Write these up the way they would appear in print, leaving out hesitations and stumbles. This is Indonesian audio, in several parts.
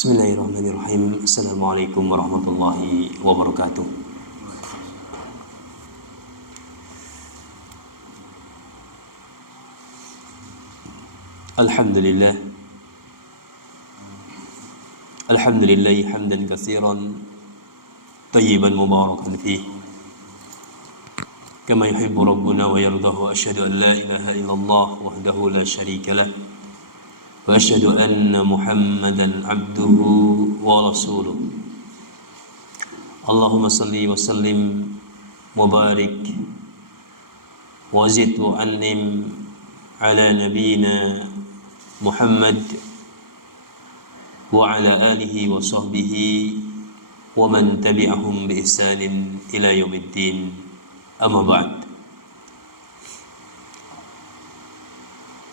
Bismillahirrahmanirrahim. Assalamualaikum warahmatullahi wabarakatuh. Alhamdulillah. Alhamdulillah hamdan katsiran tayyiban mubarakan fih. Kama yuhibbu rabbuna wa yardahu. Asyhadu an la ilaha illallah wahdahu la syarika lah. Wa asyhadu anna Muhammadan abduhu wa rasuluh. Allahumma salli wa sallim mubarik wa zid wa annim ala nabiyyina Muhammad wa ala alihi wa sahbihi wa man tabi'ahum bi ihsanin ila yaumiddin. Amma ba'd.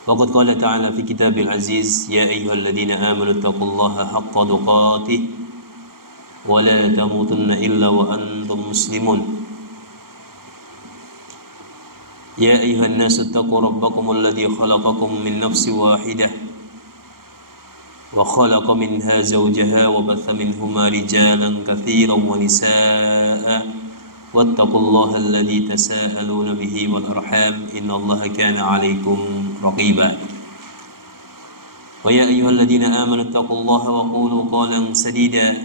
Waqad qala ta'ala fi kitabil aziz, ya ayyuhalladzina amanu taqullaha haqqa tuqatih wa la tamutunna illa wa antum muslimun. Ya ayyuhan nasu taqu rabbakumul ladzi khalaqakum min nafsin wahidah wa khalaqa minha zawjaha wa batha minhuma rijalan katsiran wa nisaa'a wattaqullaha alladzi tasaaluna bihi wal arham innallaha kana 'alaikum raqiba. Wa ya ayyuhalladzina amanu taqullaha wa qulu qawlan sadida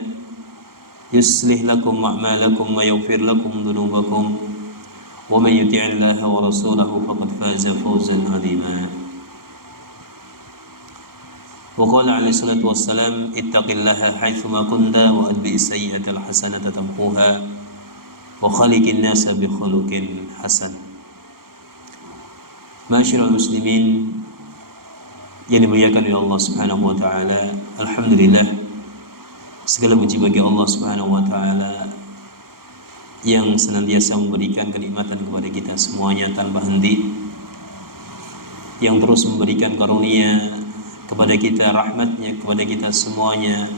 yuslih lakum a'malakum wa yaghfir lakum dhunubakum wa man yuti'illaha wa rasulahu faqad faza fawzan 'azima. Wa qala 'alaihi salatu wassalam ittaqillaha haitsuma kunta wa atbi'is sayyi'atal hasanata tamhuha wa khaliqin nasa bi khuluqin hasan. Ma'asyiral muslimin yang dimuliakan oleh Allah Subhanahu wa taala, alhamdulillah segala puji bagi Allah Subhanahu wa taala yang senantiasa memberikan kenikmatan kepada kita semuanya tanpa henti, yang terus memberikan karunia kepada kita, rahmatnya kepada kita semuanya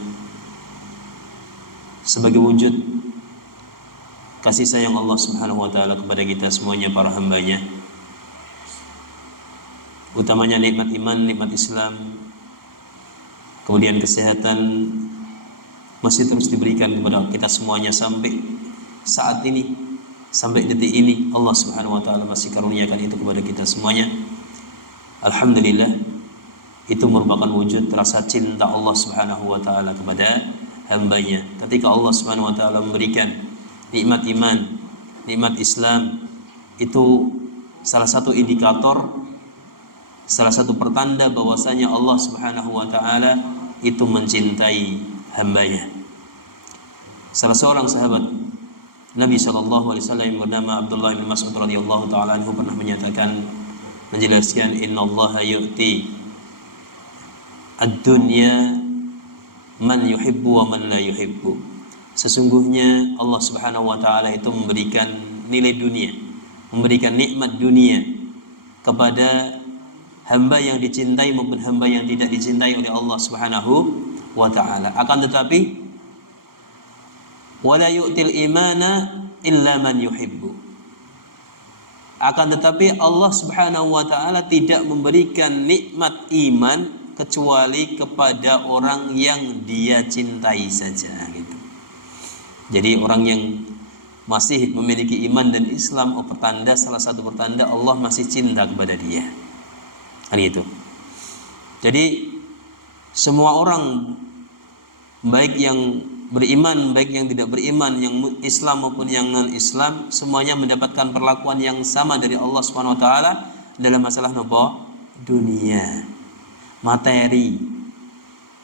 sebagai wujud kasih sayang Allah Subhanahu wa taala kepada kita semuanya para hambanya. Utamanya nikmat iman, nikmat Islam, kemudian kesehatan masih terus diberikan kepada kita semuanya sampai saat ini, sampai detik ini Allah Subhanahu wa taala masih karuniakan itu kepada kita semuanya. Alhamdulillah, itu merupakan wujud rasa cinta Allah Subhanahu wa taala kepada hambanya. Ketika Allah Subhanahu wa taala memberikan nikmat iman, nikmat Islam, itu salah satu indikator, salah satu pertanda bahwasanya Allah Subhanahu wa taala itu mencintai hambanya. Salah seorang sahabat Nabi sallallahu alaihi wasallam yang bernama Abdullah bin Mas'ud radhiyallahu taala anhu pernah menyatakan, menjelaskan, innallaha yu'ti ad-dunya man yuhibbu wa man la yuhibbu. Sesungguhnya Allah Subhanahu wa taala itu memberikan nilai dunia, memberikan nikmat dunia kepada hamba yang dicintai maupun hamba yang tidak dicintai oleh Allah Subhanahu wa taala. Akan tetapi wala yu'til imana illa man yuhibbu. Akan tetapi Allah Subhanahu wa taala tidak memberikan nikmat iman kecuali kepada orang yang dia cintai saja gitu. Jadi orang yang masih memiliki iman dan Islam, pertanda, salah satu pertanda Allah masih cinta kepada dia. Kan gitu. Jadi semua orang, baik yang beriman, baik yang tidak beriman, yang Islam maupun yang non-Islam, semuanya mendapatkan perlakuan yang sama dari Allah Subhanahu wa taala dalam masalah nopo? Dunia, materi.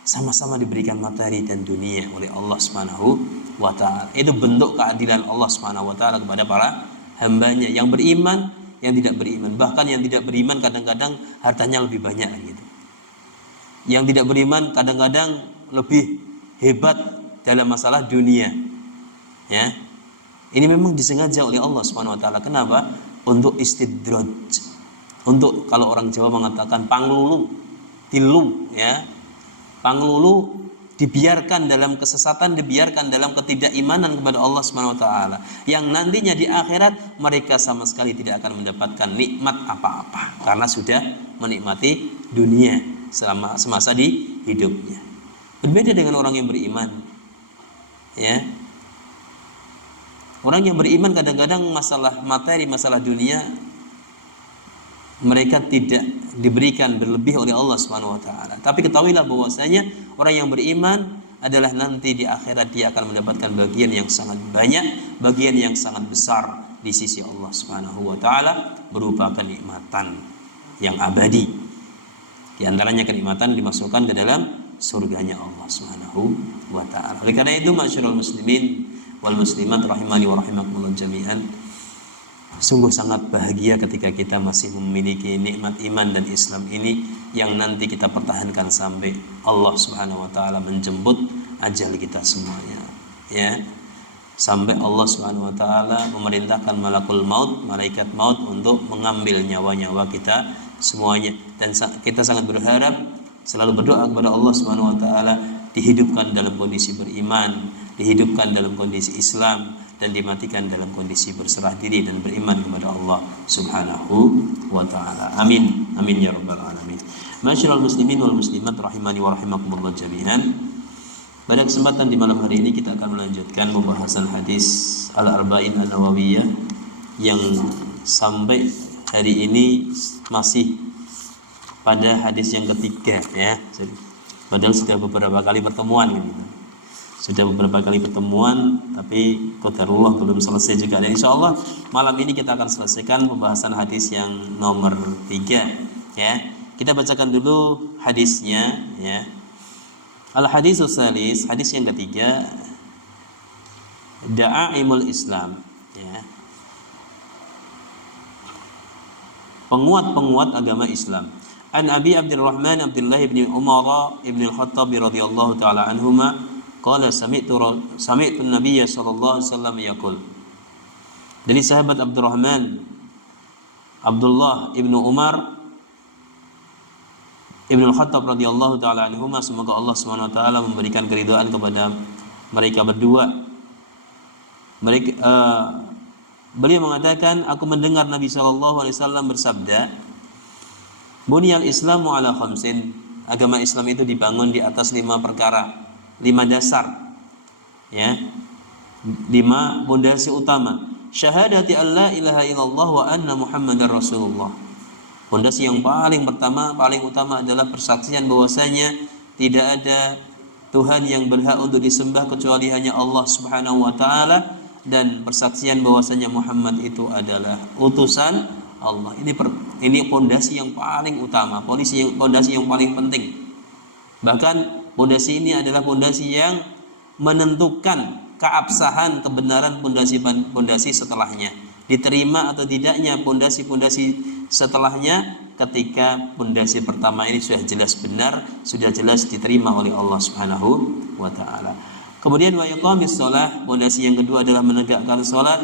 Sama-sama diberikan materi dan dunia oleh Allah Subhanahu wa taala. Itu bentuk keadilan Allah Subhanahu wa taala kepada para hambanya yang beriman, yang tidak beriman. Bahkan yang tidak beriman kadang-kadang hartanya lebih banyak gitu. Yang tidak beriman kadang-kadang lebih hebat dalam masalah dunia. Ya. Ini memang disengaja oleh Allah Subhanahu wa taala. Kenapa? Untuk istidraj. Untuk, kalau orang Jawa mengatakan panglulu, tilu, ya. Panglulu dibiarkan dalam kesesatan, dibiarkan dalam ketidakimanan kepada Allah Subhanahu wa taala, yang nantinya di akhirat mereka sama sekali tidak akan mendapatkan nikmat apa-apa karena sudah menikmati dunia selama semasa di hidupnya. Berbeda dengan orang yang beriman. Ya. Orang yang beriman kadang-kadang masalah materi, masalah dunia mereka tidak diberikan berlebih oleh Allah Subhanahu wa taala. Tapi ketahuilah bahwasanya orang yang beriman adalah nanti di akhirat dia akan mendapatkan bagian yang sangat banyak, bagian yang sangat besar di sisi Allah Subhanahu wa taala berupa kenikmatan yang abadi. Di antaranya kenikmatan dimasukkan ke dalam surganya Allah Subhanahu wa taala. Oleh karena itu, masyarul muslimin wal muslimat rahimani wa rahimakumullah jami'an, sungguh sangat bahagia ketika kita masih memiliki nikmat iman dan Islam ini yang nanti kita pertahankan sampai Allah Subhanahu wa taala menjemput ajal kita semuanya, ya. Sampai Allah Subhanahu wa taala memerintahkan malakul maut, malaikat maut untuk mengambil nyawa-nyawa kita semuanya. Dan kita sangat berharap, selalu berdoa kepada Allah Subhanahu wa taala dihidupkan dalam kondisi beriman, dihidupkan dalam kondisi Islam, dan dimatikan dalam kondisi berserah diri dan beriman kepada Allah Subhanahu wa taala. Amin. Amin ya rabbal alamin. Masyarul muslimin wal muslimat rahimani wa rahimakumullah jami'an. Pada kesempatan di malam hari ini kita akan melanjutkan pembahasan hadis Al-Arba'in An-Nawawiyah yang sampai hari ini masih pada hadis yang ketiga, ya. Padahal sudah beberapa kali pertemuan gitu. Sudah beberapa kali pertemuan, tapi qadarullah belum selesai juga. Dan insyaallah malam ini kita akan selesaikan pembahasan hadis yang nomor 3, ya. Kita bacakan dulu hadisnya, ya. Al-haditsus salis, hadis yang ketiga, da'aimul Islam, ya. Penguat-penguat agama Islam. An Abi Abdurrahman Abdullah bin Umar bin Al-Khattab radhiyallahu taala anhuma qala sami'tu an-nabiy sallallahu alaihi wasallam yaqul. Dari sahabat Abdurrahman Abdullah ibnu Umar Ibnu Al-Khattab radhiyallahu taala anhuma, semoga Allah Subhanahu wa taala memberikan keridhaan kepada mereka berdua. Beliau mengatakan, aku mendengar Nabi sallallahu alaihi wasallam bersabda, "Bunyal Islamu ala khamsin." Agama Islam itu dibangun di atas 5 perkara, 5 dasar. Ya. 5 pondasi utama. Syahadati alla ilaha illallah wa anna Muhammadar Rasulullah. Pondasi yang paling pertama, paling utama adalah persaksian bahwasanya tidak ada Tuhan yang berhak untuk disembah kecuali hanya Allah Subhanahu wa taala, dan persaksian bahwasanya Muhammad itu adalah utusan Allah. Ini pondasi yang paling utama, pondasi yang paling penting. Bahkan pondasi ini adalah pondasi yang menentukan keabsahan kebenaran pondasi setelahnya. Diterima atau tidaknya pondasi-pondasi setelahnya ketika pondasi pertama ini sudah jelas benar, sudah jelas diterima oleh Allah Subhanahu wa taala. Kemudian wa iqamis shalah, pondasi yang kedua adalah menegakkan salat,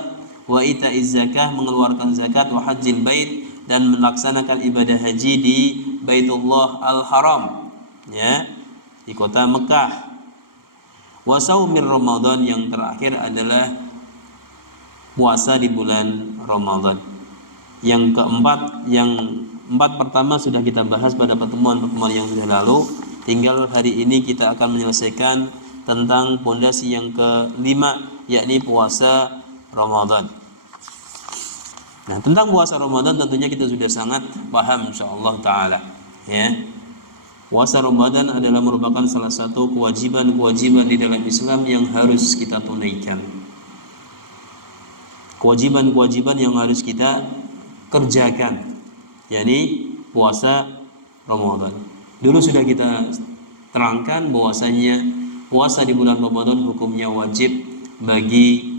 wa itaiz zakah, mengeluarkan zakat, wa hajjil bait, dan melaksanakan ibadah haji di Baitullah Al-Haram, ya, di kota Mekah. Wa saumir Ramadan, yang terakhir adalah puasa di bulan Ramadan. Yang keempat, yang 4 pertama sudah kita bahas pada pertemuan-pertemuan yang sudah lalu. Tinggal hari ini kita akan menyelesaikan tentang pondasi yang ke-5, yakni puasa Ramadan. Nah, tentang puasa Ramadan tentunya kita sudah sangat paham insyaallah taala, ya. Puasa Ramadan adalah merupakan salah satu kewajiban-kewajiban di dalam Islam yang harus kita tunaikan. Kewajiban-kewajiban yang harus kita kerjakan, yakni puasa Ramadan. Dulu sudah kita terangkan bahwasanya puasa di bulan Ramadan hukumnya wajib bagi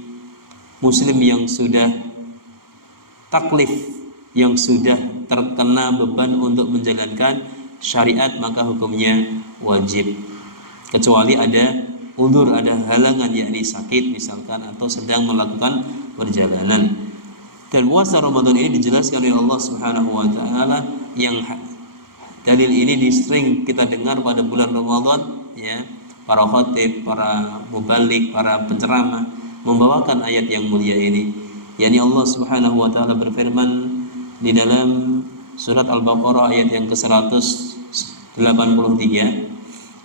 muslim yang sudah taklif, yang sudah terkena beban untuk menjalankan syariat, maka hukumnya wajib. Kecuali ada udzur, ada halangan, yakni sakit misalkan, atau sedang melakukan perjalanan. Dan puasa Ramadan ini dijelaskan oleh Allah Subhanahu wa taala, yang dalil ini sering kita dengar pada bulan Ramadan, ya. Para khatib, para mubalik, para penceramah membawakan ayat yang mulia ini. yakni Allah Subhanahu wa taala berfirman di dalam surat Al-Baqarah ayat yang ke-183,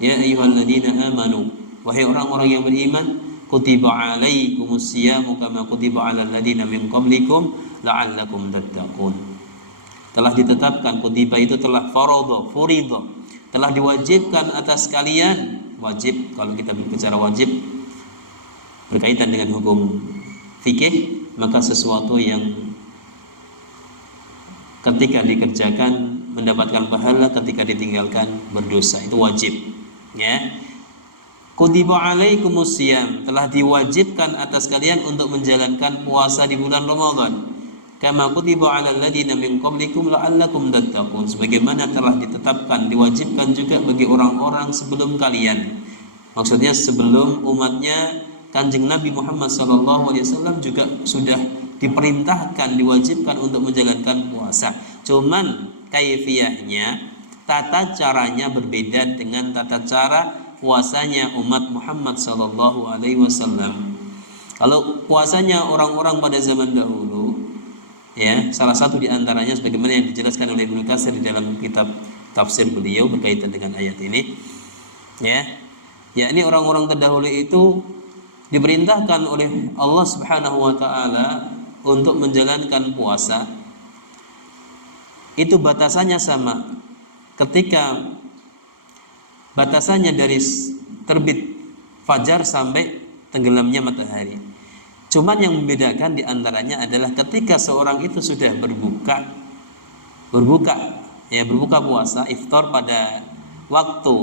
Ya ayyuhalladzina amanu, wahai orang-orang yang beriman, kutiba alaikumus syiyamu kama kutiba alal ladzina min qablikum la'allakum tattaqun. Telah ditetapkan, kutiba itu telah faradha, furidha, telah diwajibkan atas kalian. Wajib, kalau kita berbicara wajib berkaitan dengan hukum fikih, maka sesuatu yang ketika dikerjakan mendapatkan pahala, ketika ditinggalkan berdosa, itu wajib. Ya, kutiba alaikumus syiyam, telah diwajibkan atas kalian untuk menjalankan puasa di bulan Ramadan. Kama kutiba alal ladzina min qablikum la'allakum tattaqun, sebagaimana telah ditetapkan, diwajibkan juga bagi orang-orang sebelum kalian. Maksudnya sebelum umatnya Kanjeng Nabi Muhammad SAW juga sudah diperintahkan, diwajibkan untuk menjalankan puasa. Cuman kaifiyahnya, tata caranya berbeda dengan tata cara puasanya umat Muhammad SAW. Kalau puasanya orang-orang pada zaman dahulu, ya, salah satu di antaranya sebagaimana yang dijelaskan oleh Ibnu Katsir di dalam kitab tafsir beliau berkaitan dengan ayat ini, ya, yakni orang-orang terdahulu itu diperintahkan oleh Allah Subhanahu wa taala untuk menjalankan puasa. Itu batasannya sama. Ketika batasannya dari terbit fajar sampai tenggelamnya matahari. Cuman yang membedakan di antaranya adalah ketika seorang itu sudah berbuka puasa, iftar pada waktu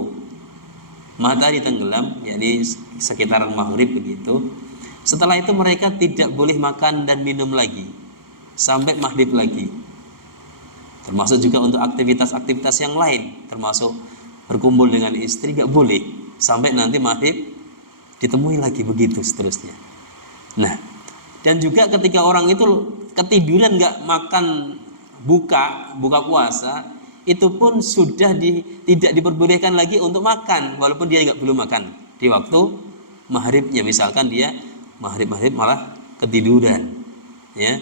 matahari tenggelam, yakni sekitaran maghrib begitu. Setelah itu mereka tidak boleh makan dan minum lagi sampai maghrib lagi. Termasuk juga untuk aktivitas-aktivitas yang lain, termasuk berkumpul dengan istri gak boleh sampai nanti maghrib ditemui lagi, begitu seterusnya. Nah, dan juga ketika orang itu ketiduran gak makan buka puasa, itu pun sudah tidak diperbolehkan lagi untuk makan, walaupun dia belum makan di waktu maghribnya. Misalkan dia maghrib malah ketiduran, ya,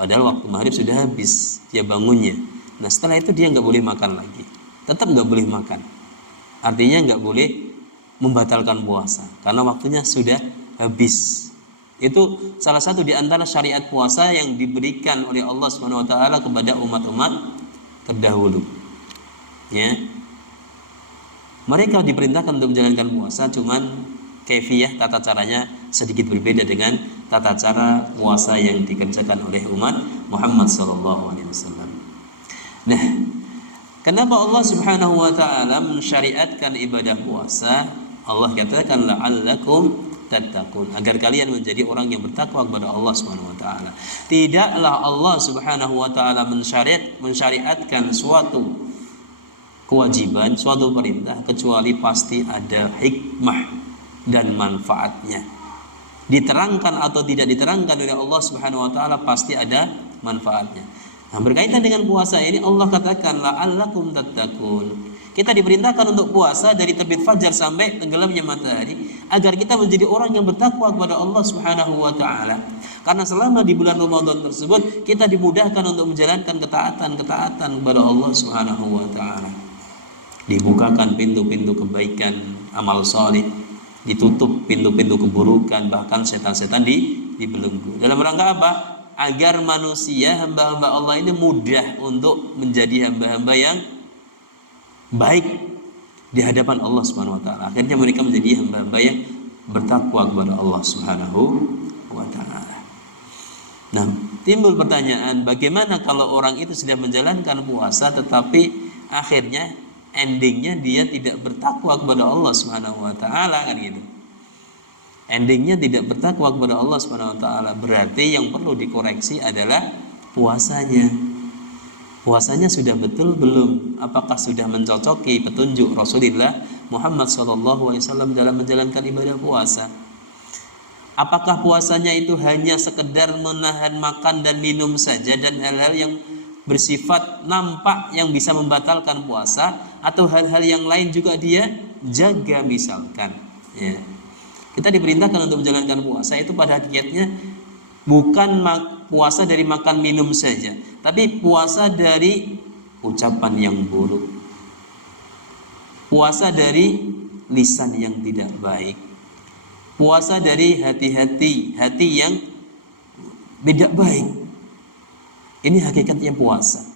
padahal waktu maghrib sudah habis dia bangunnya. Nah, setelah itu dia nggak boleh makan lagi, tetap nggak boleh makan. Artinya nggak boleh membatalkan puasa karena waktunya sudah habis. Itu salah satu di antara syariat puasa yang diberikan oleh Allah Subhanahu wa taala kepada umat-umat terdahulu. Ya. Mereka diperintahkan untuk menjalankan puasa, cuman kaifiyah, tata caranya sedikit berbeda dengan tata cara puasa yang dikerjakan oleh umat Muhammad SAW. Nah, kenapa Allah Subhanahu wa taala mensyariatkan ibadah puasa? Allah katakan la'allakum tattaqun, agar kalian menjadi orang yang bertakwa kepada Allah Subhanahu wa taala. Tidaklah Allah Subhanahu wa taala mensyariatkan suatu kewajiban, suatu perintah kecuali pasti ada hikmah dan manfaatnya. Diterangkan atau tidak diterangkan oleh Allah Subhanahu wa taala pasti ada manfaatnya. Nah, berkaitan dengan puasa ini Allah katakan la'allakum tattaqun. Kita diperintahkan untuk puasa dari terbit fajar sampai tenggelamnya matahari agar kita menjadi orang yang bertakwa kepada Allah Subhanahu wa taala. Karena selama di bulan Ramadan tersebut kita dimudahkan untuk menjalankan ketaatan kepada Allah Subhanahu wa taala. Dibukakan pintu-pintu kebaikan, amal saleh, ditutup pintu-pintu keburukan, bahkan setan-setan dibelenggu. Dalam rangka apa? Agar manusia, hamba-hamba Allah ini mudah untuk menjadi hamba-hamba yang baik di hadapan Allah Subhanahu wa taala. Akhirnya mereka menjadi hamba-hamba yang bertakwa kepada Allah Subhanahu wa taala. Nah, timbul pertanyaan, bagaimana kalau orang itu sudah menjalankan puasa tetapi akhirnya endingnya dia tidak bertakwa kepada Allah Subhanahu wa taala, kan gitu. Endingnya tidak bertakwa kepada Allah Subhanahu wa taala, berarti yang perlu dikoreksi adalah puasanya. Puasanya sudah betul belum? Apakah sudah mencocoki petunjuk Rasulullah Muhammad SAW dalam menjalankan ibadah puasa? Apakah puasanya itu hanya sekedar menahan makan dan minum saja dan hal-hal yang bersifat nampak yang bisa membatalkan puasa, atau hal-hal yang lain juga dia jaga misalkan? Ya. Kita diperintahkan untuk menjalankan puasa itu pada hakikatnya bukan puasa dari makan minum saja, tapi puasa dari ucapan yang buruk, puasa dari lisan yang tidak baik. Puasa dari hati yang tidak baik. Ini hakikatnya puasa.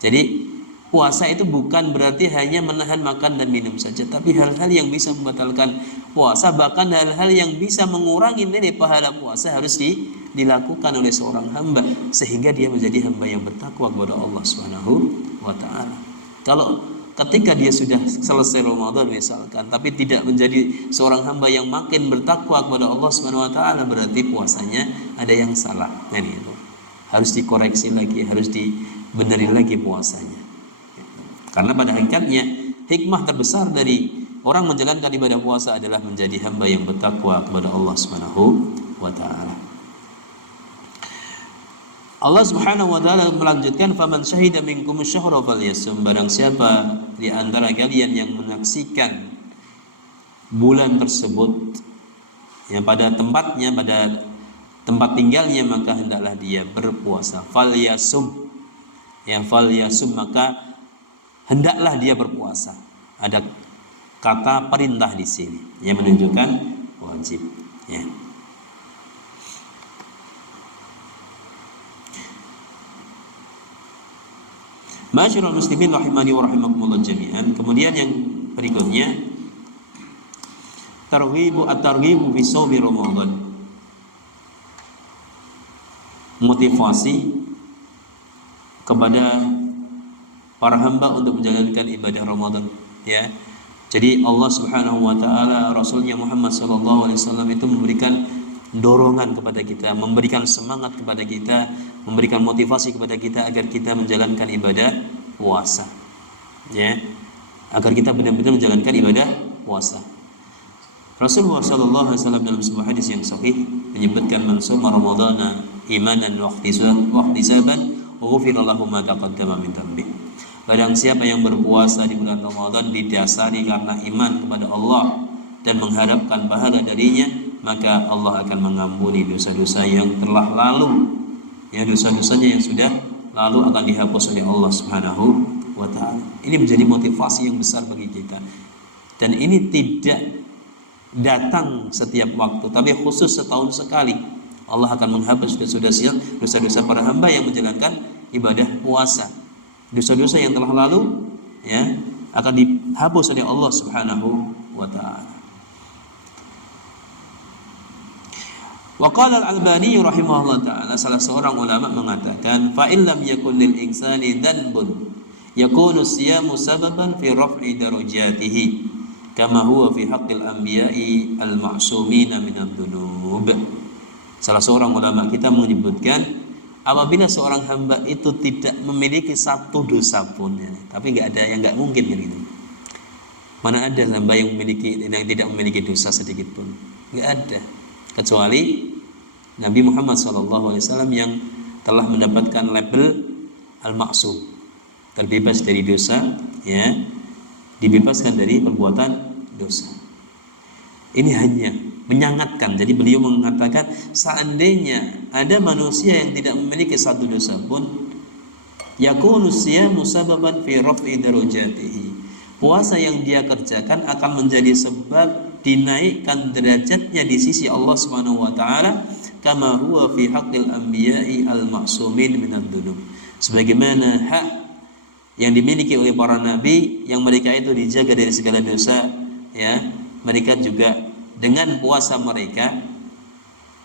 Jadi puasa itu bukan berarti hanya menahan makan dan minum saja, tapi hal-hal yang bisa membatalkan puasa, bahkan hal-hal yang bisa mengurangi nilai pahala puasa harus dilakukan oleh seorang hamba sehingga dia menjadi hamba yang bertakwa kepada Allah Subhanahu wa taala. Kalau ketika dia sudah selesai Ramadan misalkan tapi tidak menjadi seorang hamba yang makin bertakwa kepada Allah Subhanahu wa taala, berarti puasanya ada yang salah. Nah, itu harus dikoreksi lagi, harus dibenerin lagi puasanya. Karena pada hakikatnya hikmah terbesar dari orang menjalankan ibadah puasa adalah menjadi hamba yang bertakwa kepada Allah Subhanahu wa taala. Allah Subhanahu wa taala melanjutkan, faman syahida minkum syahra falyasum, barang siapa di antara kalian yang menyaksikan bulan tersebut yang pada tempatnya, pada tempat tinggalnya, maka hendaklah dia berpuasa. Falyasum, ya falyasum, maka hendaklah dia berpuasa. Ada kata perintah di sini yang menunjukkan wajib. Ya. Ma'asyiral muslimin rahimani wa rahimakumullah jami'an. Kemudian yang berikutnya, at-targhibu fi shaumi Ramadan. Motivasi kepada para hamba untuk menjalankan ibadah Ramadan, ya. Jadi Allah Subhanahu wa taala, Rasulnya Muhammad sallallahu alaihi wasallam itu memberikan dorongan kepada kita, memberikan semangat kepada kita, memberikan motivasi kepada kita agar kita menjalankan ibadah puasa. Ya. Agar kita benar-benar menjalankan ibadah puasa. Rasulullah sallallahu alaihi wasallam dalam sebuah hadis yang sahih menyebutkan, man shoma ramadhana imanan wa ihtisaban ghufira lahu ma taqaddama min dhanbihi. Barang siapa yang berpuasa di bulan Ramadan didasari karena iman kepada Allah dan mengharapkan pahala darinya, maka Allah akan mengampuni dosa-dosa yang telah lalu. Ya, dosa-dosanya yang sudah lalu akan dihapus oleh Allah Subhanahu wa taala. Ini menjadi motivasi yang besar bagi kita. Dan ini tidak datang setiap waktu, tapi khusus setahun sekali. Allah akan menghapus dosa-dosa para hamba yang menjalankan ibadah puasa. Dosa-dosa yang telah lalu, ya, akan dihapus oleh Allah Subhanahu wa taala. Wa qala al-Albani rahimahullah taala, salah seorang ulama mengatakan, fa in lam yakun lil insani dhanbun yakunu siyamu sababan fi raf'i darajatihi kama huwa fi haqqil anbiya'i al-ma'sumin min adh-dhunub. Salah seorang ulama kita menyebutkan, apabila seorang hamba itu tidak memiliki satu dosa pun, ya, tapi nggak ada yang nggak mungkin kan gitu. Mana ada hamba yang tidak memiliki dosa sedikit pun? Nggak ada, kecuali Nabi Muhammad SAW yang telah mendapatkan label al-ma'sum, terbebas dari dosa, ya, dibebaskan dari perbuatan dosa. Ini hanya menyangatkan. Jadi beliau mengatakan, seandainya ada manusia yang tidak memiliki satu dosa pun, yakunu siyamu sababan fi raf'i darajatihi, puasa yang dia kerjakan akan menjadi sebab dinaikkan derajatnya di sisi Allah Subhanahu wa taala, kama huwa fi haqqil anbiya'i al-ma'sumin min adh-dhunub, sebagaimana hak yang dimiliki oleh para nabi yang mereka itu dijaga dari segala dosa, ya. Mereka juga dengan puasa mereka,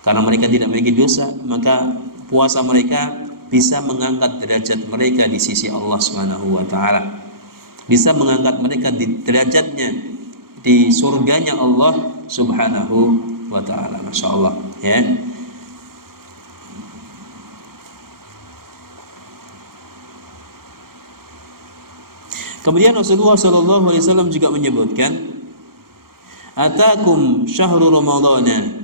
karena mereka tidak memiliki dosa, maka puasa mereka bisa mengangkat derajat mereka di sisi Allah Subhanahu wa taala. Bisa mengangkat mereka di derajatnya di surganya Allah Subhanahu wa taala. Masya Allah, ya. Kemudian Rasulullah SAW juga menyebutkan, atakum syahrul ramadhana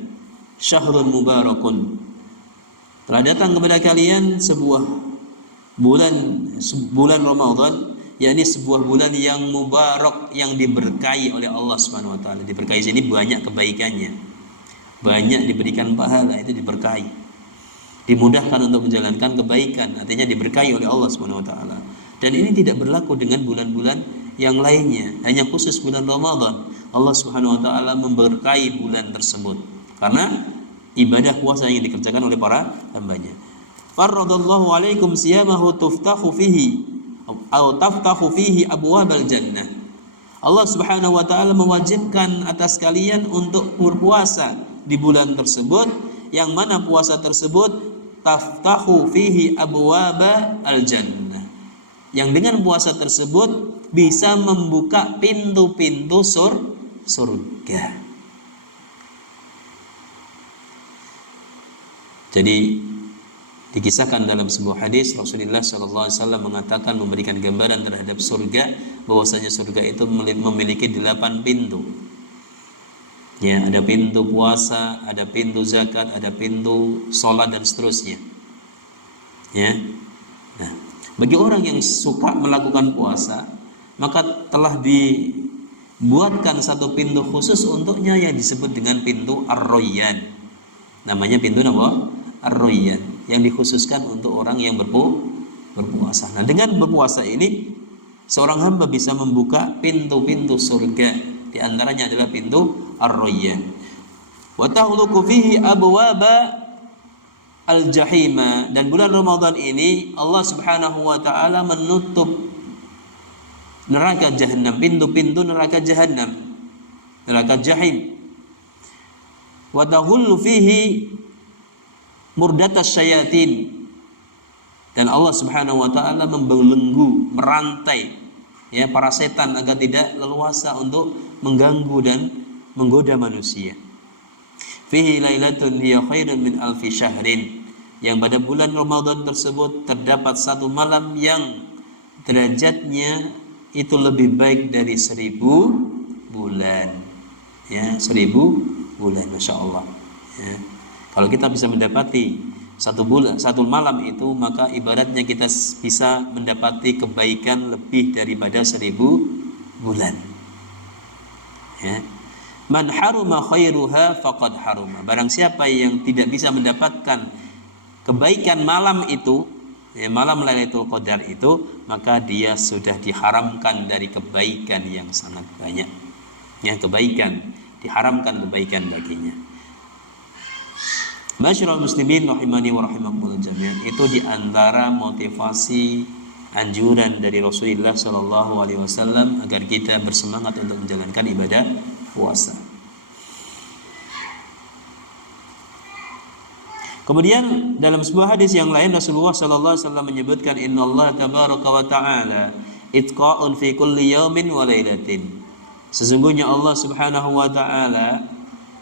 syahrul mubarakun, telah datang kepada kalian sebuah bulan Ramadan, yakni sebuah bulan yang mubarak, yang diberkahi oleh Allah Subhanahu wa taala. Diberkahi sini banyak kebaikannya, banyak diberikan pahala, itu diberkahi, dimudahkan untuk menjalankan kebaikan, artinya diberkahi oleh Allah Subhanahu wa taala. Dan ini tidak berlaku dengan bulan-bulan yang lainnya, hanya khusus bulan Ramadan. Allah Subhanahu wa taala memberkahi bulan tersebut karena ibadah puasa yang dikerjakan oleh para hambanya. Faradallahu alaikum siyamahu tuftahu fihi atau taftahu fihi abwabal jannah. Allah Subhanahu wa taala mewajibkan atas kalian untuk berpuasa di bulan tersebut, yang mana puasa tersebut taftahu fihi abwaba al-jannah. Yang dengan puasa tersebut bisa membuka pintu-pintu surga. Jadi dikisahkan dalam sebuah hadis Rasulullah SAW mengatakan, memberikan gambaran terhadap surga, bahwasanya surga itu memiliki 8 pintu. Ya, ada pintu puasa, ada pintu zakat, ada pintu sholat dan seterusnya. Ya. Nah, bagi orang yang suka melakukan puasa, maka telah dibuatkan satu pintu khusus untuknya yang disebut dengan pintu Ar-Rayyan. Namanya pintu apa? Ar-Rayyan, yang dikhususkan untuk orang yang berpuasa. Nah, dengan berpuasa ini seorang hamba bisa membuka pintu-pintu surga. Di antaranya adalah pintu Ar-Rayyan. Wa taghluqu fihi abwaba al-jahima. Dan bulan Ramadan ini Allah Subhanahu wa taala menutup neraka Jahannam, pintu-pintu neraka Jahannam, neraka Jahim. Wa taghullu fihi murdatas syayatin. Dan Allah Subhanahu wa taala membelenggu, merantai ya para setan agar tidak leluasa untuk mengganggu dan menggoda manusia. Fihi lailatun hiya khairun min alfi syahrin. Yang pada bulan Ramadan tersebut terdapat satu malam yang derajatnya itu lebih baik dari 1000 bulan. Ya, 1000 bulan, Masya Allah. Ya. Kalau kita bisa mendapati satu malam itu, maka ibaratnya kita bisa mendapati kebaikan lebih daripada 1000 bulan. Ya. Man haruma khairuha faqad haruma. Barang siapa yang tidak bisa mendapatkan kebaikan malam itu, ya, malam Lailatul Qadar itu, maka dia sudah diharamkan dari kebaikan yang sangat banyak. Ya, kebaikan, diharamkan kebaikan baginya. Masyarul muslimin rahimani wa rahimakumullah jami'an, itu diantara motivasi anjuran dari Rasulullah SAW agar kita bersemangat untuk menjalankan ibadah puasa. Kemudian dalam sebuah hadis yang lain Rasulullah SAW menyebutkan, innallaha tabaraka wa ta'ala itqa'un fi kulli yawmin wa lailatin. Sesungguhnya Allah Subhanahu wa ta'ala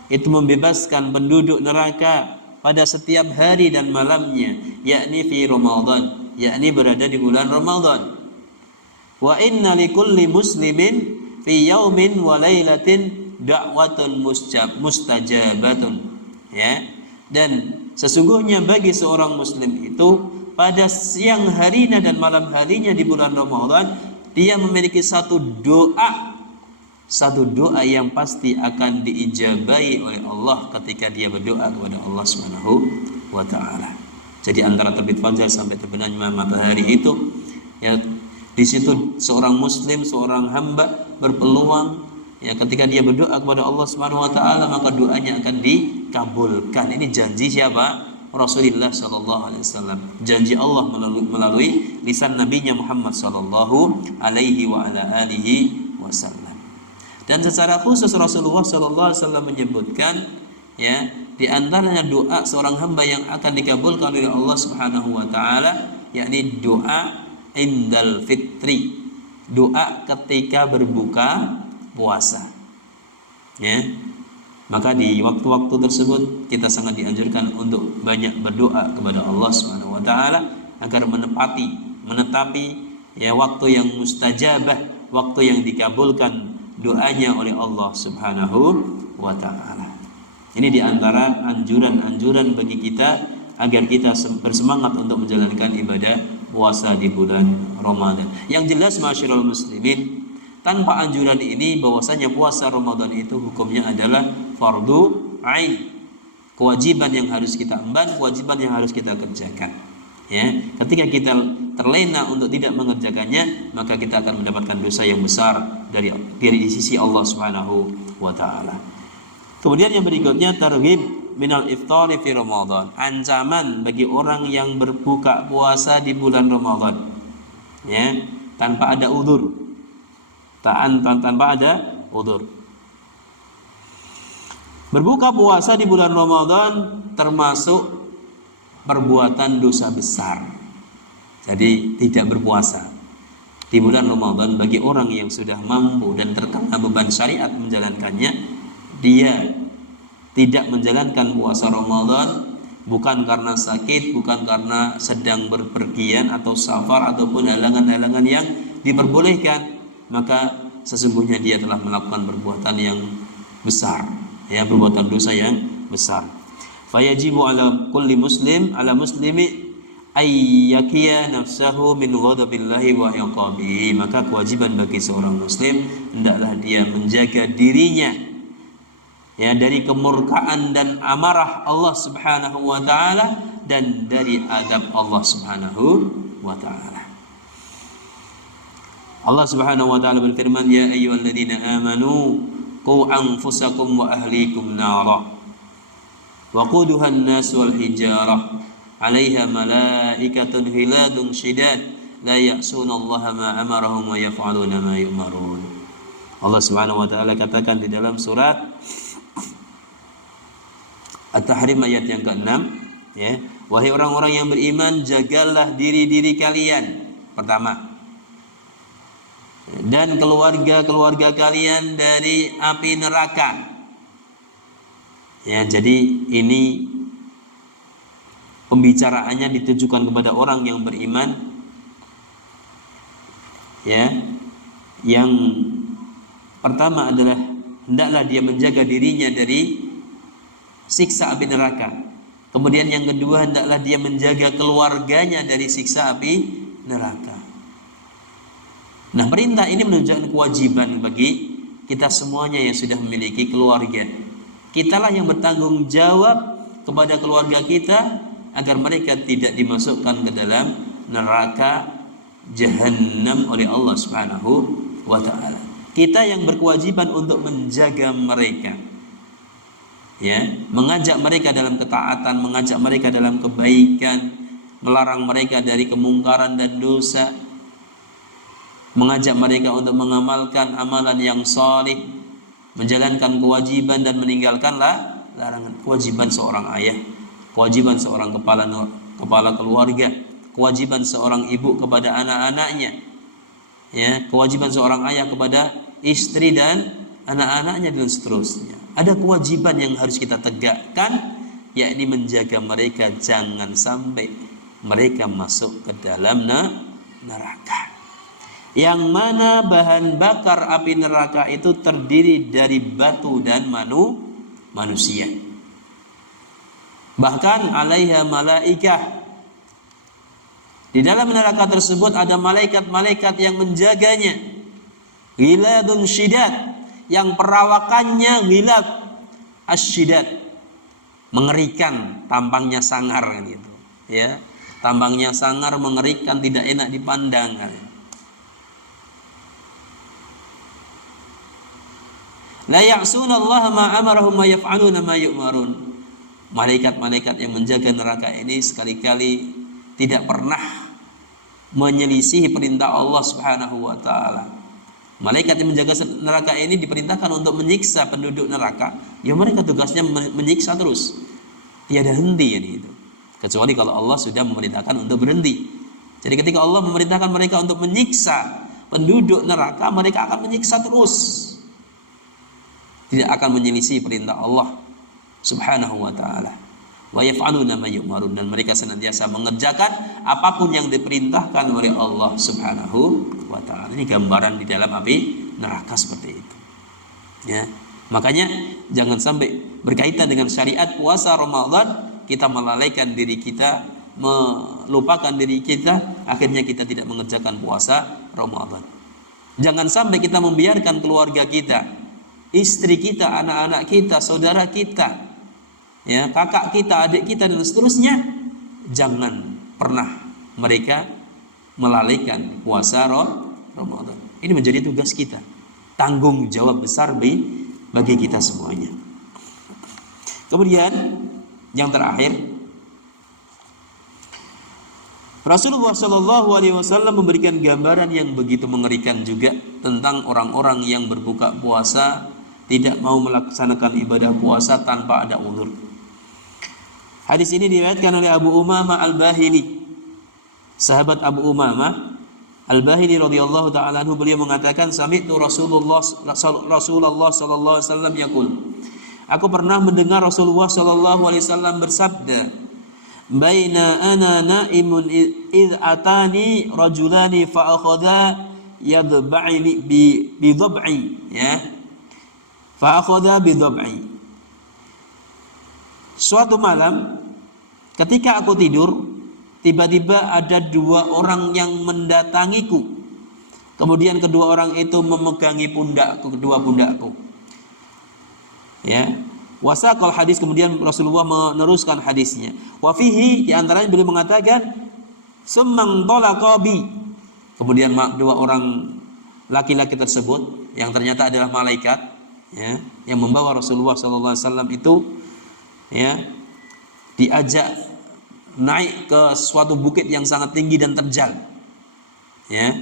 itu membebaskan penduduk neraka pada setiap hari dan malamnya, yakni fi Ramadan, yakni berada di bulan Ramadan. Wa inna likulli muslimin fi yaumin wa lailatin da'watun mustajabatun. Ya. Dan sesungguhnya bagi seorang muslim itu pada siang harinya dan malam harinya di bulan Ramadan, dia memiliki satu doa yang pasti akan diijabahi oleh Allah ketika dia berdoa kepada Allah Subhanahu wa taala. Jadi antara terbit fajar sampai terbenamnya matahari itu, ya, di situ seorang muslim, seorang hamba berpeluang, ya, ketika dia berdoa kepada Allah Subhanahu wa taala, maka doanya akan dikabulkan. Ini janji siapa? Rasulullah sallallahu alaihi wasallam. Janji Allah melalui lisan nabinya Muhammad sallallahu alaihi wa ala alihi wasallam. Dan secara khusus Rasulullah sallallahu alaihi wasallam menyebutkan, ya, di antaranya doa seorang hamba yang akan dikabulkan oleh Allah Subhanahu wa taala, yakni doa indal fitri, doa ketika berbuka puasa. Ya. Maka di waktu-waktu tersebut kita sangat dianjurkan untuk banyak berdoa kepada Allah Subhanahu wa taala agar menetapi ya waktu yang mustajabah, waktu yang dikabulkan doanya oleh Allah Subhanahu wa taala. Ini diantara anjuran-anjuran bagi kita agar kita bersemangat untuk menjalankan ibadah puasa di bulan Ramadan. Yang jelas masyarul muslimin, tanpa anjuran ini bahwasanya puasa Ramadan itu hukumnya adalah fardu ain, kewajiban yang harus kita emban, kewajiban yang harus kita kerjakan. Ya, ketika kita terlena untuk tidak mengerjakannya, maka kita akan mendapatkan dosa yang besar dari sisi Allah Subhanahu wa taala. Kemudian yang berikutnya, targhib minal iftari fi Ramadan. Ancaman bagi orang yang berbuka puasa di bulan Ramadan, ya, tanpa ada udzur. Tanpa ada udzur. Berbuka puasa di bulan Ramadan termasuk perbuatan dosa besar. Jadi tidak berpuasa di bulan Ramadan bagi orang yang sudah mampu dan terkena beban syariat menjalankannya, dia tidak menjalankan puasa Ramadan bukan karena sakit, bukan karena sedang berpergian atau safar ataupun halangan-halangan yang diperbolehkan, maka sesungguhnya dia telah melakukan perbuatan yang besar, ya, perbuatan dosa yang besar. Fayajibu ala kulli muslim ala muslimi ayyakiya nafsahu min ghadabillahi wa iqabihi. Maka kewajiban bagi seorang muslim hendaklah dia menjaga dirinya, ya, dari kemurkaan dan amarah Allah Subhanahu wa taala dan dari adab Allah Subhanahu wa taala. Allah Subhanahu wa taala berfirman, ya ayyuhalladzina amanu qu anfusakum wa ahlikum nara wa quduha an-nas wal hijarah 'alaiha malaikatun hiladun syidad la ya'suna Allah ma amarahum wa yaf'aluna ma yu'marun. Allah Subhanahu wa taala katakan di dalam surat At-Tahrim ayat yang ke-6, ya, wahai orang-orang yang beriman, jagalah diri-diri kalian pertama dan keluarga-keluarga kalian dari api neraka. Ya, jadi ini pembicaraannya ditujukan kepada orang yang beriman, ya. Yang pertama adalah hendaklah dia menjaga dirinya dari siksa api neraka. Kemudian yang kedua, hendaklah dia menjaga keluarganya dari siksa api neraka. Nah, perintah ini menunjukkan kewajiban bagi kita semuanya yang sudah memiliki keluarga. Kitalah yang bertanggung jawab kepada keluarga kita agar mereka tidak dimasukkan ke dalam neraka Jahannam oleh Allah Subhanahu wa taala. Kita yang berkewajiban untuk menjaga mereka, ya, mengajak mereka dalam ketaatan, mengajak mereka dalam kebaikan, melarang mereka dari kemungkaran dan dosa, mengajak mereka untuk mengamalkan amalan yang salih, menjalankan kewajiban dan meninggalkan larangan. Kewajiban seorang ayah, kewajiban seorang kepala keluarga, kewajiban seorang ibu kepada anak-anaknya, ya, kewajiban seorang ayah kepada istri dan anak-anaknya dan seterusnya. Ada kewajiban yang harus kita tegakkan, yakni menjaga mereka jangan sampai mereka masuk ke dalam neraka. Yang mana bahan bakar api neraka itu terdiri dari batu dan manusia. Bahkan alaiha malaikah, di dalam neraka tersebut ada malaikat-malaikat yang menjaganya. Ghiladun syidad, yang perawakannya ghilad asyidad, mengerikan, tampangnya sangar gitu, ya. Tampangnya sangar, mengerikan, tidak enak dipandang. La ya'suna Allah ma amarahum wa yaf'aluna ma yu'marun. Malaikat-malaikat yang menjaga neraka ini sekali-kali tidak pernah menyelisihi perintah Allah Subhanahu wa taala. Malaikat yang menjaga neraka ini diperintahkan untuk menyiksa penduduk neraka. Ya, mereka tugasnya menyiksa terus, tiada henti ini itu. Kecuali kalau Allah sudah memerintahkan untuk berhenti. Jadi ketika Allah memerintahkan mereka untuk menyiksa penduduk neraka, mereka akan menyiksa terus, tidak akan menyelisih perintah Allah Subhanahu wa taala. Wa yaf'aluna ma yu'marun, dan mereka senantiasa mengerjakan apapun yang diperintahkan oleh Allah Subhanahu wa taala. Ini gambaran di dalam api neraka seperti itu. Ya. Makanya jangan sampai berkaitan dengan syariat puasa Ramadan kita melalaikan diri kita, melupakan diri kita, akhirnya kita tidak mengerjakan puasa Ramadan. Jangan sampai kita membiarkan keluarga kita, istri kita, anak-anak kita, saudara kita, ya, kakak kita, adik kita dan seterusnya, jangan pernah mereka melalaikan puasa Ramadan. Ini menjadi tugas kita, tanggung jawab besar bagi kita semuanya. Kemudian yang terakhir, Rasulullah Shallallahu Alaihi Wasallam memberikan gambaran yang begitu mengerikan juga tentang orang-orang yang berbuka puasa tidak mau melaksanakan ibadah puasa tanpa ada uzur. Hadis ini diriwayatkan oleh Abu Umamah Al-Bahili, sahabat Abu Umamah Al-Bahili radhiyallahu taala anhu, beliau mengatakan, sami'tu Rasulullah sallallahu alaihi wasallam yaqul, aku pernah mendengar Rasulullah sallallahu alaihi wasallam bersabda, baina ana naimun id atani rajulani fa akhadha yadba'ini bi dhab'i, ya, fa akhadha bi dhab'i. Suatu malam ketika aku tidur, tiba-tiba ada dua orang yang mendatangiku. Kemudian kedua orang itu memegangi pundakku, kedua pundakku. Ya. Wasaqal hadis, kemudian Rasulullah meneruskan hadisnya. Wa fihi, di antaranya beliau mengatakan, summan talaqa bi. Kemudian dua orang laki-laki tersebut yang ternyata adalah malaikat, ya, yang membawa Rasulullah sallallahu alaihi wasallam itu, ya, diajak naik ke suatu bukit yang sangat tinggi dan terjal, ya.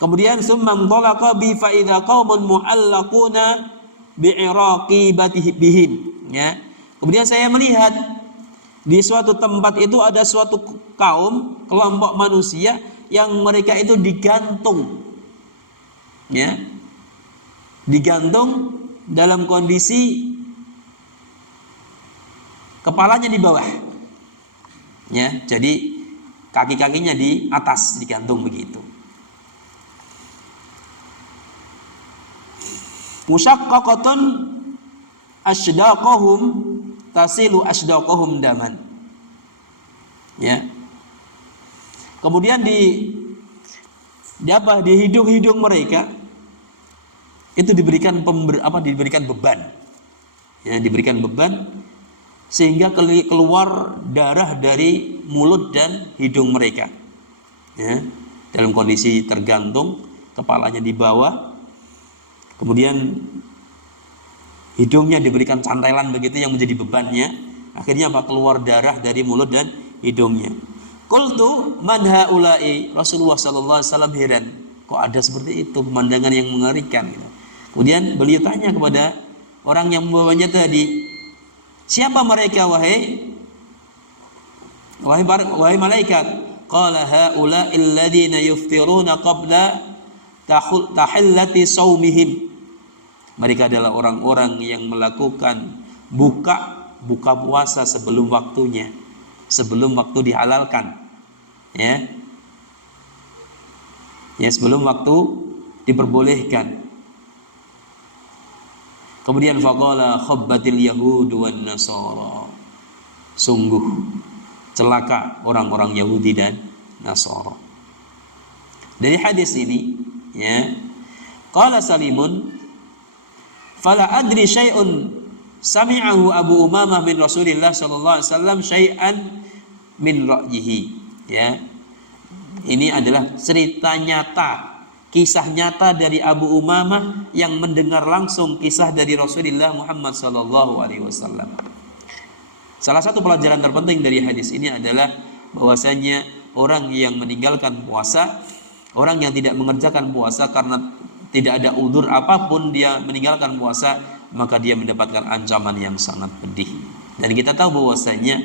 Kemudian summan talaqa bi fa idza qaumun mu'allaquna bi'iraqibatihim, ya. Kemudian saya melihat di suatu tempat itu ada suatu kaum, kelompok manusia yang mereka itu digantung, ya, digantung dalam kondisi kepalanya di bawah, ya, jadi kaki-kakinya di atas, digantung begitu. Musyaqqaqatun asydaqahum tasilu asydaqahum daman, ya. Kemudian di hidung-hidung mereka itu diberikan beban, ya, diberikan beban sehingga keluar darah dari mulut dan hidung mereka, ya, dalam kondisi tergantung, kepalanya di bawah. Kemudian hidungnya diberikan cantelan begitu yang menjadi bebannya. Akhirnya keluar darah dari mulut dan hidungnya. Qultu man haula'i, Rasulullah sallallahu alaihi wasallam heran, kok ada seperti itu, pemandangan yang mengerikan gitu. Kemudian beliau tanya kepada orang yang membawanya tadi, siapa mereka wahai malaikat? Qala haula'i alladziina yuftiruna qabla tahillati saumihim. Mereka adalah orang-orang yang melakukan buka puasa sebelum waktunya, sebelum waktu dihalalkan, ya, ya, sebelum waktu diperbolehkan. Kemudian faqala khabbatil yahud wan nasara, sungguh celaka orang-orang Yahudi dan Nasara. Dari hadis ini, ya, qala Salimun, fala adri syai'un sami'ahu Abu Umamah min Rasulillah sallallahu alaihi wasallam syai'an min ra'yihi, ya. Ini adalah cerita nyata, kisah nyata dari Abu Umamah yang mendengar langsung kisah dari Rasulullah Muhammad sallallahu alaihi wasallam. Salah satu pelajaran terpenting dari hadis ini adalah bahwasanya orang yang meninggalkan puasa, orang yang tidak mengerjakan puasa karena tidak ada udzur apapun, dia meninggalkan puasa, maka dia mendapatkan ancaman yang sangat pedih. Dan kita tahu bahwasanya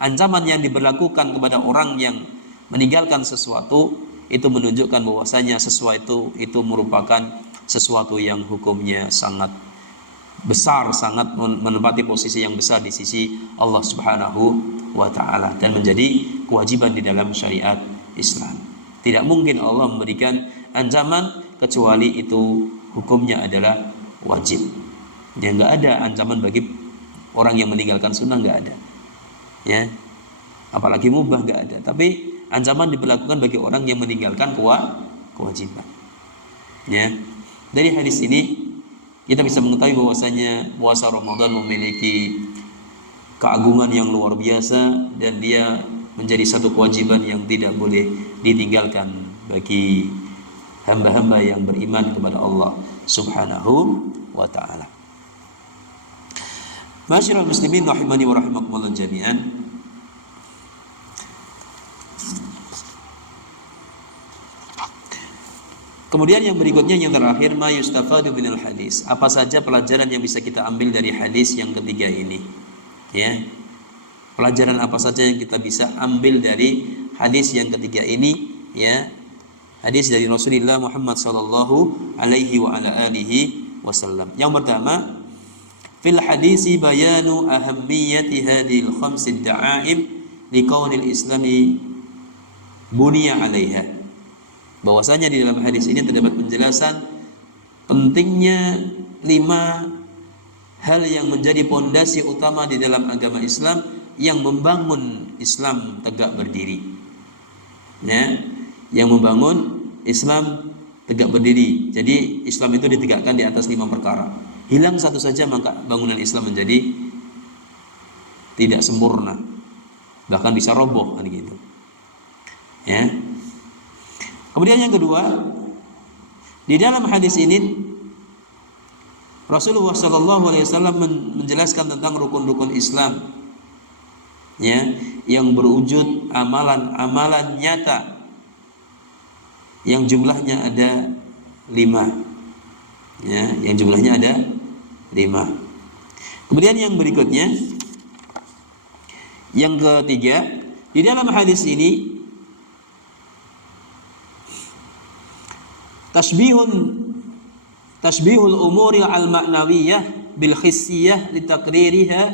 ancaman yang diberlakukan kepada orang yang meninggalkan sesuatu itu menunjukkan bahwasanya sesuatu itu merupakan sesuatu yang hukumnya sangat besar, sangat menempati posisi yang besar di sisi Allah Subhanahu wa taala dan menjadi kewajiban di dalam syariat Islam. Tidak mungkin Allah memberikan ancaman kecuali itu hukumnya adalah wajib. Ya, nggak ada ancaman bagi orang yang meninggalkan sunnah, nggak ada, ya, apalagi mubah, nggak ada. Tapi ancaman diberlakukan bagi orang yang meninggalkan kewajiban, ya. Dari hadis ini kita bisa mengetahui bahwasanya puasa Ramadan memiliki keagungan yang luar biasa dan dia menjadi satu kewajiban yang tidak boleh ditinggalkan bagi hamba-hamba yang beriman kepada Allah Subhanahu wa taala. Masyiral muslimin rahimani wa rahimakumullah jami'an. Kemudian yang berikutnya, yang terakhir, ma yustafadu minal hadis. Apa saja pelajaran yang bisa kita ambil dari hadis yang ketiga ini? Ya. Pelajaran apa saja yang kita bisa ambil dari hadis yang ketiga ini? Ya. Hadis dari Rasulullah Muhammad sallallahu alaihi wa ala alihi wasallam. Yang pertama, fil hadisi bayanu ahammiyati hadhil khamsid da'aim liqaunil islami buniya 'alaiha. Bahwasanya di dalam hadis ini terdapat penjelasan pentingnya 5 hal yang menjadi pondasi utama di dalam agama Islam yang membangun Islam tegak berdiri. Ya, yang membangun Islam tegak berdiri. Jadi Islam itu ditegakkan di atas 5 perkara. Hilang satu saja maka bangunan Islam menjadi tidak sempurna, bahkan bisa roboh kan gitu. Ya. Kemudian yang kedua, di dalam hadis ini Rasulullah sallallahu alaihi wasallam menjelaskan tentang rukun-rukun Islam, ya, yang berwujud amalan-amalan nyata yang jumlahnya ada 5. Ya, yang jumlahnya ada 5. Kemudian yang berikutnya, yang ketiga, di dalam hadis ini tasbihul umuri al-ma'nawiyah bil khissiyah litakririha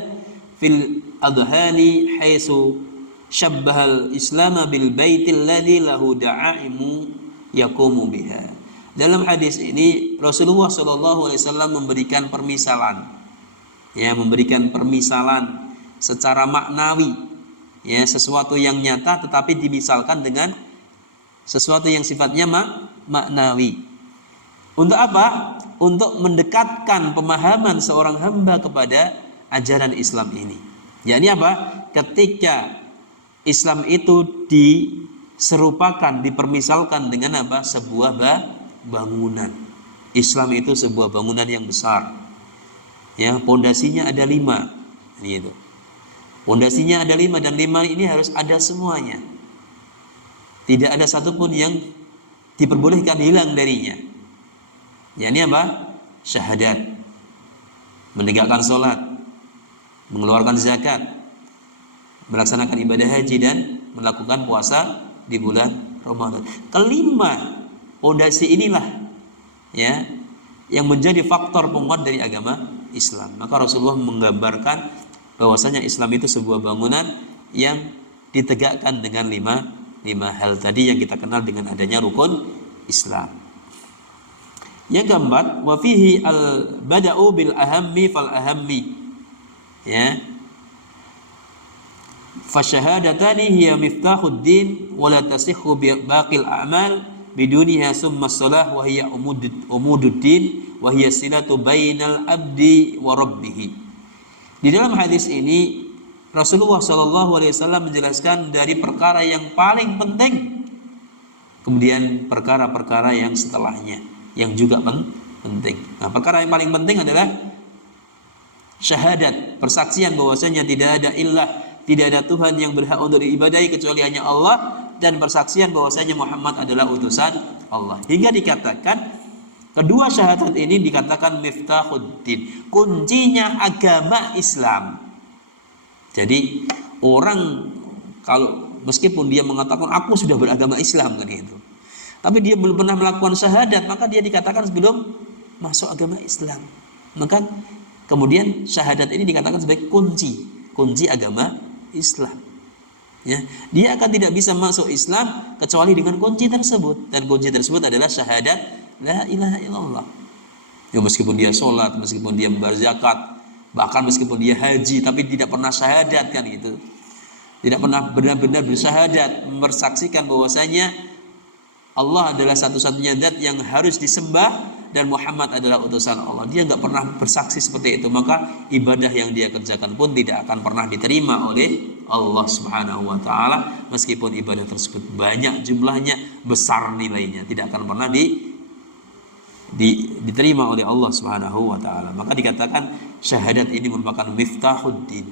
fil adhani haitsu syabbahal islam bil baitil ladzi lahu da'aimu yaqumu biha. Dalam hadis ini Rasulullah sallallahu alaihi wasallam memberikan permisalan, ya, memberikan permisalan secara maknawi, ya, sesuatu yang nyata tetapi dimisalkan dengan sesuatu yang sifatnya maknawi. Untuk apa? Untuk mendekatkan pemahaman seorang hamba kepada ajaran Islam ini. Yakni apa? Ketika Islam itu diserupakan, dipermisalkan dengan apa? Sebuah bangunan. Islam itu sebuah bangunan yang besar. Ya, pondasinya ada 5. Gitu. Pondasinya ada 5 dan 5 ini harus ada semuanya. Tidak ada satupun yang diperbolehkan hilang darinya. Yakni apa? Syahadat, menegakkan sholat, mengeluarkan zakat, melaksanakan ibadah haji dan melakukan puasa di bulan Ramadan. Kelima pondasi inilah, ya, yang menjadi faktor penguat dari agama Islam. Maka Rasulullah menggambarkan bahwasanya Islam itu sebuah bangunan yang ditegakkan dengan 5 hal tadi yang kita kenal dengan adanya rukun Islam. Yang keempat, wa fihi al bada'u bil ahammi fal ahammi, ya, fa syahadatani hiya miftahud din wa la tasihhu bi baqil a'mal biduniha summa shalah wa hiya umududdin wa hiya silatu bainal abdi wa rabbih. Di dalam hadis ini Rasulullah sallallahu alaihi wasallam menjelaskan dari perkara yang paling penting, kemudian perkara-perkara yang setelahnya yang juga penting. Nah, perkara yang paling penting adalah syahadat, persaksian bahwasanya tidak ada Tuhan yang berhak untuk diibadahi kecuali hanya Allah, dan persaksian bahwasanya Muhammad adalah utusan Allah. Hingga dikatakan kedua syahadat ini dikatakan miftahuddin, kuncinya agama Islam. Jadi orang kalau meskipun dia mengatakan aku sudah beragama Islam kan itu, tapi dia belum pernah melakukan syahadat, maka dia dikatakan sebelum masuk agama Islam. Maka kemudian syahadat ini dikatakan sebagai kunci agama Islam. Ya, dia akan tidak bisa masuk Islam kecuali dengan kunci tersebut, dan kunci tersebut adalah syahadat la ilaha illallah. Ya, meskipun dia sholat, meskipun dia membayar zakat, bahkan meskipun dia haji, tapi tidak pernah syahadat kan itu, tidak pernah benar-benar bersyahadat, mempersaksikan bahwasanya Allah adalah satu-satunya zat yang harus disembah dan Muhammad adalah utusan Allah. Dia nggak pernah bersaksi seperti itu, maka ibadah yang dia kerjakan pun tidak akan pernah diterima oleh Allah Subhanahu wa taala, meskipun ibadah tersebut banyak jumlahnya, besar nilainya, tidak akan pernah diterima oleh Allah Subhanahu wa taala. Maka dikatakan syahadat ini merupakan miftahuddin,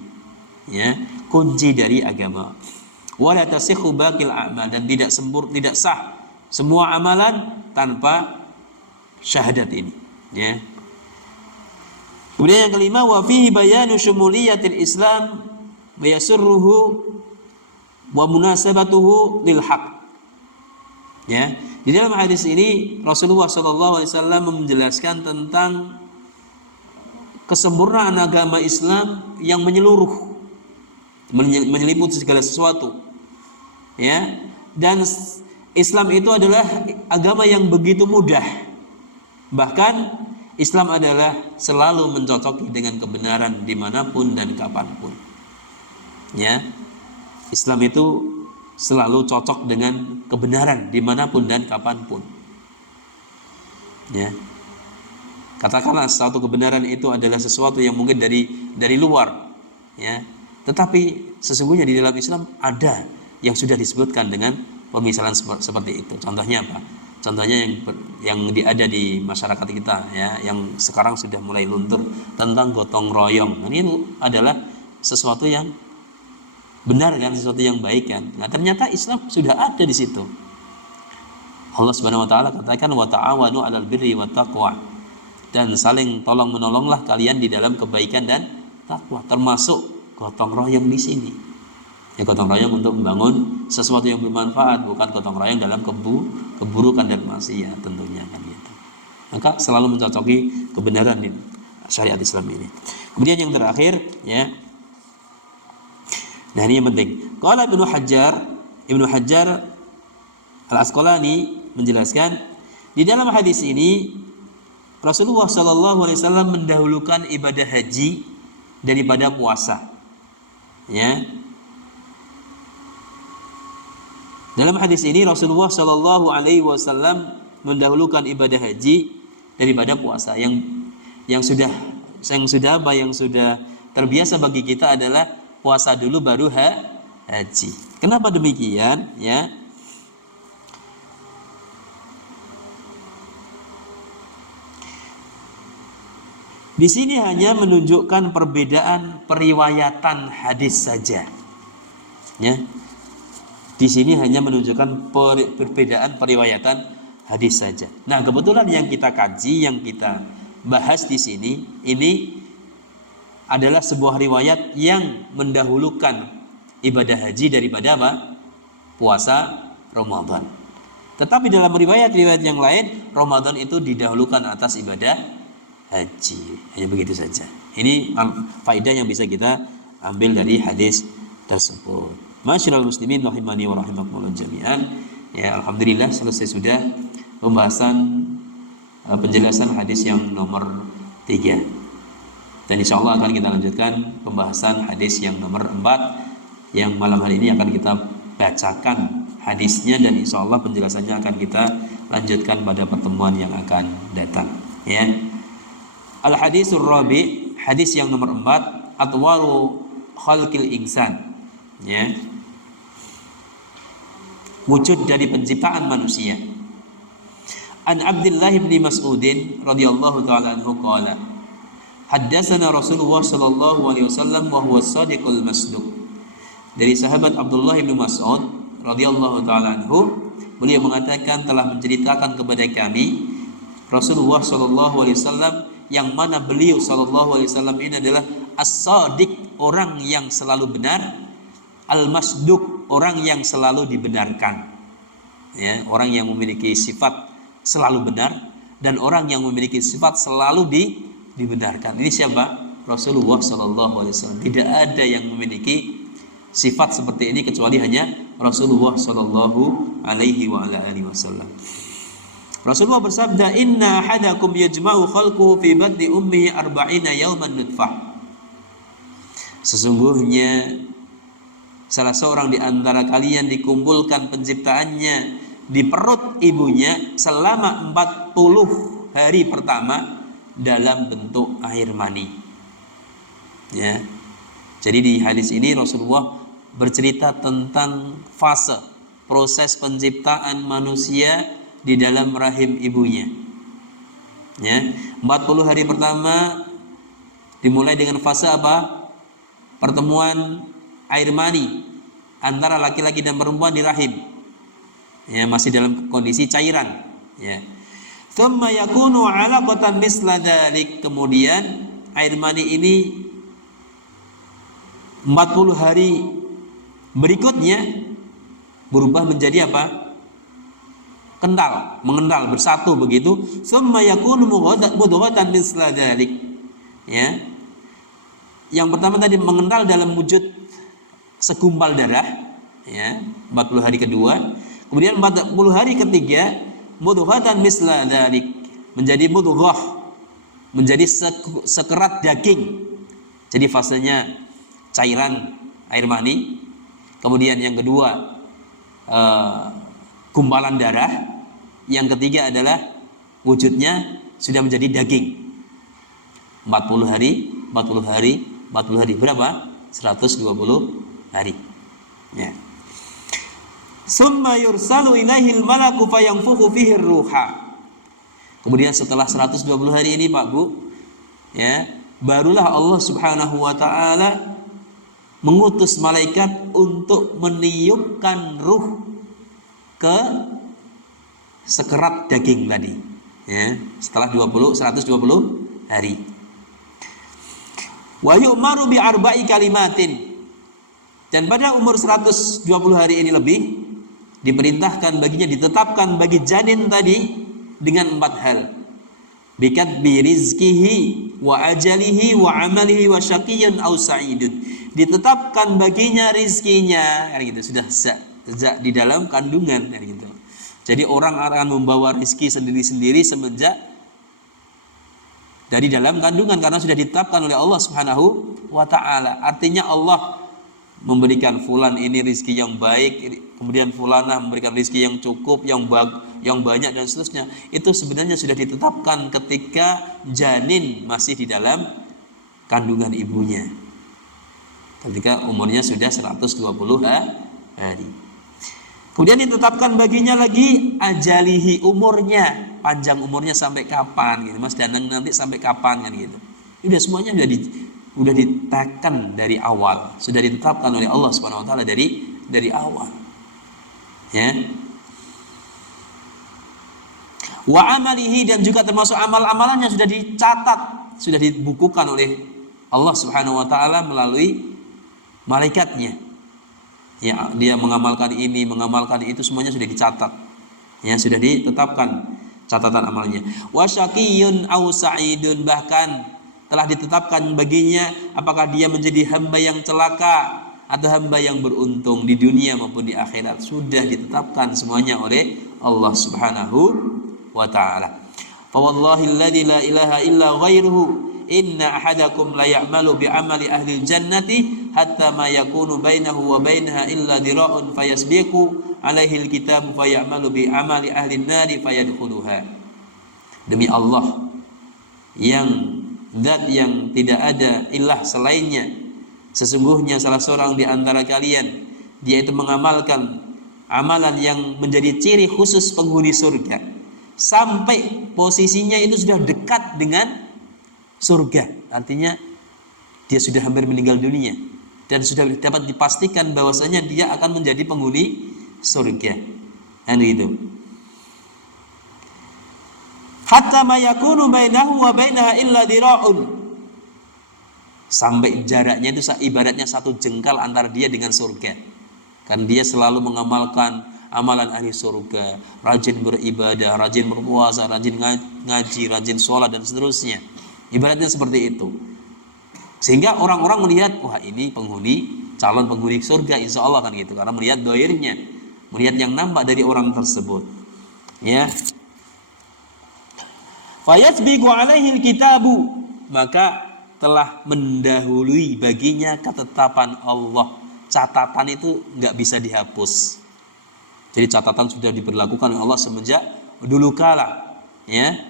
ya, kunci dari agama. Wala tasihhu baqil a'mal, dan tidak sah semua amalan tanpa syahadat ini, ya. Kemudian yang kelima, wa fihi bayanu syumuliyatil Islam wa yasurruhu wa munasabatuhu lil haq. Ya, di dalam hadis ini Rasulullah SAW menjelaskan tentang kesempurnaan agama Islam yang menyeluruh, menyeliputi segala sesuatu. Ya, dan Islam itu adalah agama yang begitu mudah. Bahkan Islam adalah selalu mencocoki dengan kebenaran dimanapun dan kapanpun. Ya, Islam itu selalu cocok dengan kebenaran dimanapun dan kapanpun. Ya, katakanlah suatu kebenaran itu adalah sesuatu yang mungkin dari luar, ya, tetapi sesungguhnya di dalam Islam ada yang sudah disebutkan dengan pemisalan seperti itu. Contohnya apa? Contohnya yang ada di masyarakat kita, ya, yang sekarang sudah mulai luntur, tentang gotong royong. Ini adalah sesuatu yang benar kan, sesuatu yang baik kan. Nah, ternyata Islam sudah ada di situ. Allah Subhanahu wa taala katakan wa ta'awanu 'alal birri wat taqwa, dan saling tolong menolonglah kalian di dalam kebaikan dan takwa, termasuk gotong royong di sini. Ya, gotong royong untuk membangun sesuatu yang bermanfaat, bukan gotong royong dalam keburukan dan maksiat tentunya kan gitu. Maka selalu mencocoki kebenaran di syariat Islam ini. Kemudian yang terakhir, ya. Nah, ini yang penting. Qala Ibnu Hajar Al-Asqalani menjelaskan, di dalam hadis ini Rasulullah SAW mendahulukan ibadah haji daripada puasa. Ya. Dalam hadis ini Rasulullah SAW mendahulukan ibadah haji daripada puasa. Yang sudah terbiasa bagi kita adalah puasa dulu baru haji. Kenapa demikian? Ya. Di sini hanya menunjukkan perbedaan periwayatan hadis saja. Ya. Di sini hanya menunjukkan perbedaan periwayatan hadis saja. Nah, kebetulan yang kita kaji, yang kita bahas di sini, ini adalah sebuah riwayat yang mendahulukan ibadah haji daripada apa? Puasa Ramadan. Tetapi dalam riwayat-riwayat yang lain, Ramadan itu didahulukan atas ibadah haji. Hanya begitu saja. Ini faedah yang bisa kita ambil dari hadis tersebut. Masyaallah muslimin rahimani wa rahimakumullah jami'an. Ya, alhamdulillah selesai sudah pembahasan penjelasan hadis yang nomor 3. Dan insyaallah akan kita lanjutkan pembahasan hadis yang nomor 4, yang malam hari ini akan kita bacakan hadisnya, dan insyaallah penjelasannya akan kita lanjutkan pada pertemuan yang akan datang, ya. Al hadisur rabi, hadis yang nomor 4, atwaru khalqil insan, ya, wujud dari penciptaan manusia. An Abdullah bin Mas'udin radhiyallahu taala anhu qala, haddatsana Rasulullah sallallahu alaihi wasallam wa huwa as-sadiqul masduq. Dari sahabat Abdullah bin Mas'ud radhiyallahu taala anhu, beliau mengatakan telah menceritakan kepada kami Rasulullah sallallahu alaihi wasallam, yang mana beliau sallallahu alaihi wasallam ini adalah as-sadiq, orang yang selalu benar, al-masduq, orang yang selalu dibenarkan, ya, orang yang memiliki sifat selalu benar, dan orang yang memiliki sifat selalu dibenarkan. Ini siapa? Rasulullah sallallahu alaihi wasallam. Tidak ada yang memiliki sifat seperti ini kecuali hanya Rasulullah sallallahu alaihi wasallam. Rasulullah bersabda, inna ahadakum yajma'u khalquhu fi batni ummihi 40 yawman nutfah. Sesungguhnya salah seorang di antara kalian dikumpulkan penciptaannya di perut ibunya selama 40 hari pertama dalam bentuk air mani. Ya. Jadi di hadis ini Rasulullah bercerita tentang fase proses penciptaan manusia di dalam rahim ibunya. Ya, 40 hari pertama dimulai dengan fase apa? Pertemuan air mani antara laki-laki dan perempuan di rahim. Ya, masih dalam kondisi cairan. Ya. Tsumma yakunu 'alaqatan misla dzalik. Kemudian air mani ini 40 hari berikutnya berubah menjadi apa? Kental, mengental, bersatu begitu. Tsumma yakunu mudghatan misla dzalik. Ya. Yang pertama tadi mengental dalam wujud segumpal darah, ya, 40 hari kedua. Kemudian 40 hari ketiga mudghatan misla dzalik, menjadi mudghah, menjadi sekerat daging. Jadi fasenya cairan air mani. Kemudian yang kedua gumpalan darah. Yang ketiga adalah wujudnya sudah menjadi daging. 40 hari, 40 hari, 40 hari. Berapa? 120 hari. Ya. Summa yursalu ilaihil malaku fayanfukhu fihi ruha. Kemudian setelah 120 hari ini Pak Bu, ya, barulah Allah Subhanahu wa taala mengutus malaikat untuk meniupkan ruh ke sekerat daging tadi, ya, setelah 120 hari. Wa yu'maru bi arba'i kalimatin. Dan pada umur 120 hari ini lebih diperintahkan baginya, ditetapkan bagi janin tadi dengan 4 hal. Bikatbi rizkihi wa ajalihi wa amalihi wa syaqiyyun aw sa'idun. Ditetapkan baginya rizkinya, kan gitu, sudah sejak di dalam kandungan, kan gitu. Jadi orang akan membawa rizki sendiri-sendiri semenjak dari dalam kandungan karena sudah ditetapkan oleh Allah Subhanahu wa taala. Artinya Allah memberikan fulan ini rizki yang baik, kemudian fulanah memberikan rizki yang cukup, yang banyak dan seterusnya. Itu sebenarnya sudah ditetapkan ketika janin masih di dalam kandungan ibunya, ketika umurnya sudah 120 hari. Kemudian ditetapkan baginya lagi ajalihi, umurnya, panjang umurnya sampai kapan gitu. Mas Danang nanti sampai kapan, kan gitu. Udah semuanya udah ditekan dari awal, sudah ditetapkan oleh Allah Subhanahu wa taala dari awal. Ya. Wa amalihi, dan juga termasuk amal-amalannya sudah dicatat, sudah dibukukan oleh Allah Subhanahu wa taala melalui malaikatnya. Ya, dia mengamalkan ini, mengamalkan itu, semuanya sudah dicatat. Ya, sudah ditetapkan catatan amalnya. Wa syaqiyyun aw sa'idun, bahkan telah ditetapkan baginya apakah dia menjadi hamba yang celaka atau hamba yang beruntung di dunia maupun di akhirat. Sudah ditetapkan semuanya oleh Allah Subhanahu wa taala. Fa wallahi alladzi la ilaha illa ghairuhu inna ahadakum la ya'malu bi amali ahli jannati hatta ma yakunu bainahu wa bainaha illa dira'un fayasbiqu alaihi alkitabu fayamalu bi amali ahli nari fayadkhuluha. Demi Allah yang zat yang tidak ada ilah selainnya, sesungguhnya salah seorang di antara kalian dia itu mengamalkan amalan yang menjadi ciri khusus penghuni surga sampai posisinya itu sudah dekat dengan surga. Artinya dia sudah hampir meninggal dunia dan sudah dapat dipastikan bahwasanya dia akan menjadi penghuni surga. Dan itu. Hatta ma yakunu bainahu wa bainaha illa dira'un. Sampai jaraknya itu ibaratnya 1 jengkal antara dia dengan surga. Kan dia selalu mengamalkan amalan ahli surga, rajin beribadah, rajin berpuasa, rajin ngaji, rajin sholat dan seterusnya. Ibaratnya seperti itu. Sehingga orang-orang melihat, wah ini calon penghuni surga insya Allah, kan gitu. Karena melihat doirnya, melihat yang nampak dari orang tersebut. Ya. Fayasbiqu alaihi kitabu, maka telah mendahului baginya ketetapan Allah. Catatan itu nggak bisa dihapus. Jadi catatan sudah diberlakukan oleh Allah semenjak dulu kala, ya.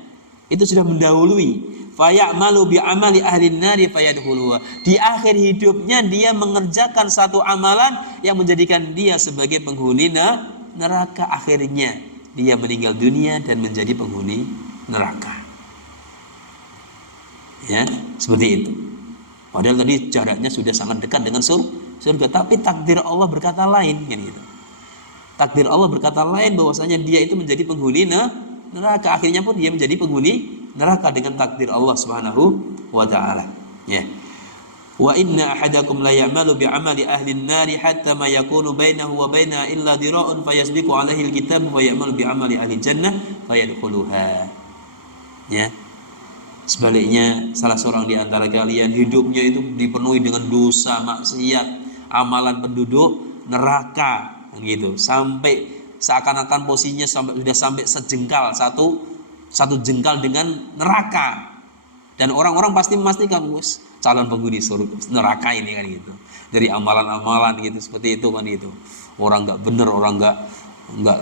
Itu sudah mendahului. fayamalu bi amali ahli nari fayadkhuluha. Di akhir hidupnya dia mengerjakan satu amalan yang menjadikan dia sebagai penghuni neraka. Akhirnya dia meninggal dunia dan menjadi penghuni neraka. Ya, seperti itu. Padahal tadi jaraknya sudah sangat dekat dengan surga, tapi takdir Allah berkata lain, gitu. Takdir Allah berkata lain, bahwasanya dia itu menjadi penghuni neraka. Akhirnya pun dia menjadi penghuni neraka dengan takdir Allah Subhanahu wa taala. Ya. Wa inna ahadakum la ya'malu bi 'amali ahli an-nari hatta ma yakunu bainahu wa bainaha illa dira'un fayasbiqu 'alaihi al-kitab wa ya'malu bi 'amali ahli jannah fayadkhuluha. Ya. Sebaliknya, salah seorang di antara kalian hidupnya itu dipenuhi dengan dosa, maksiat, amalan penduduk neraka, gitu. Sampai seakan-akan posisinya sudah sampai sejengkal, satu jengkal dengan neraka. Dan orang-orang pasti memastikan calon penghuni surga neraka ini, kan gitu. Dari amalan-amalan gitu, seperti itu, kan gitu. Orang nggak benar, orang nggak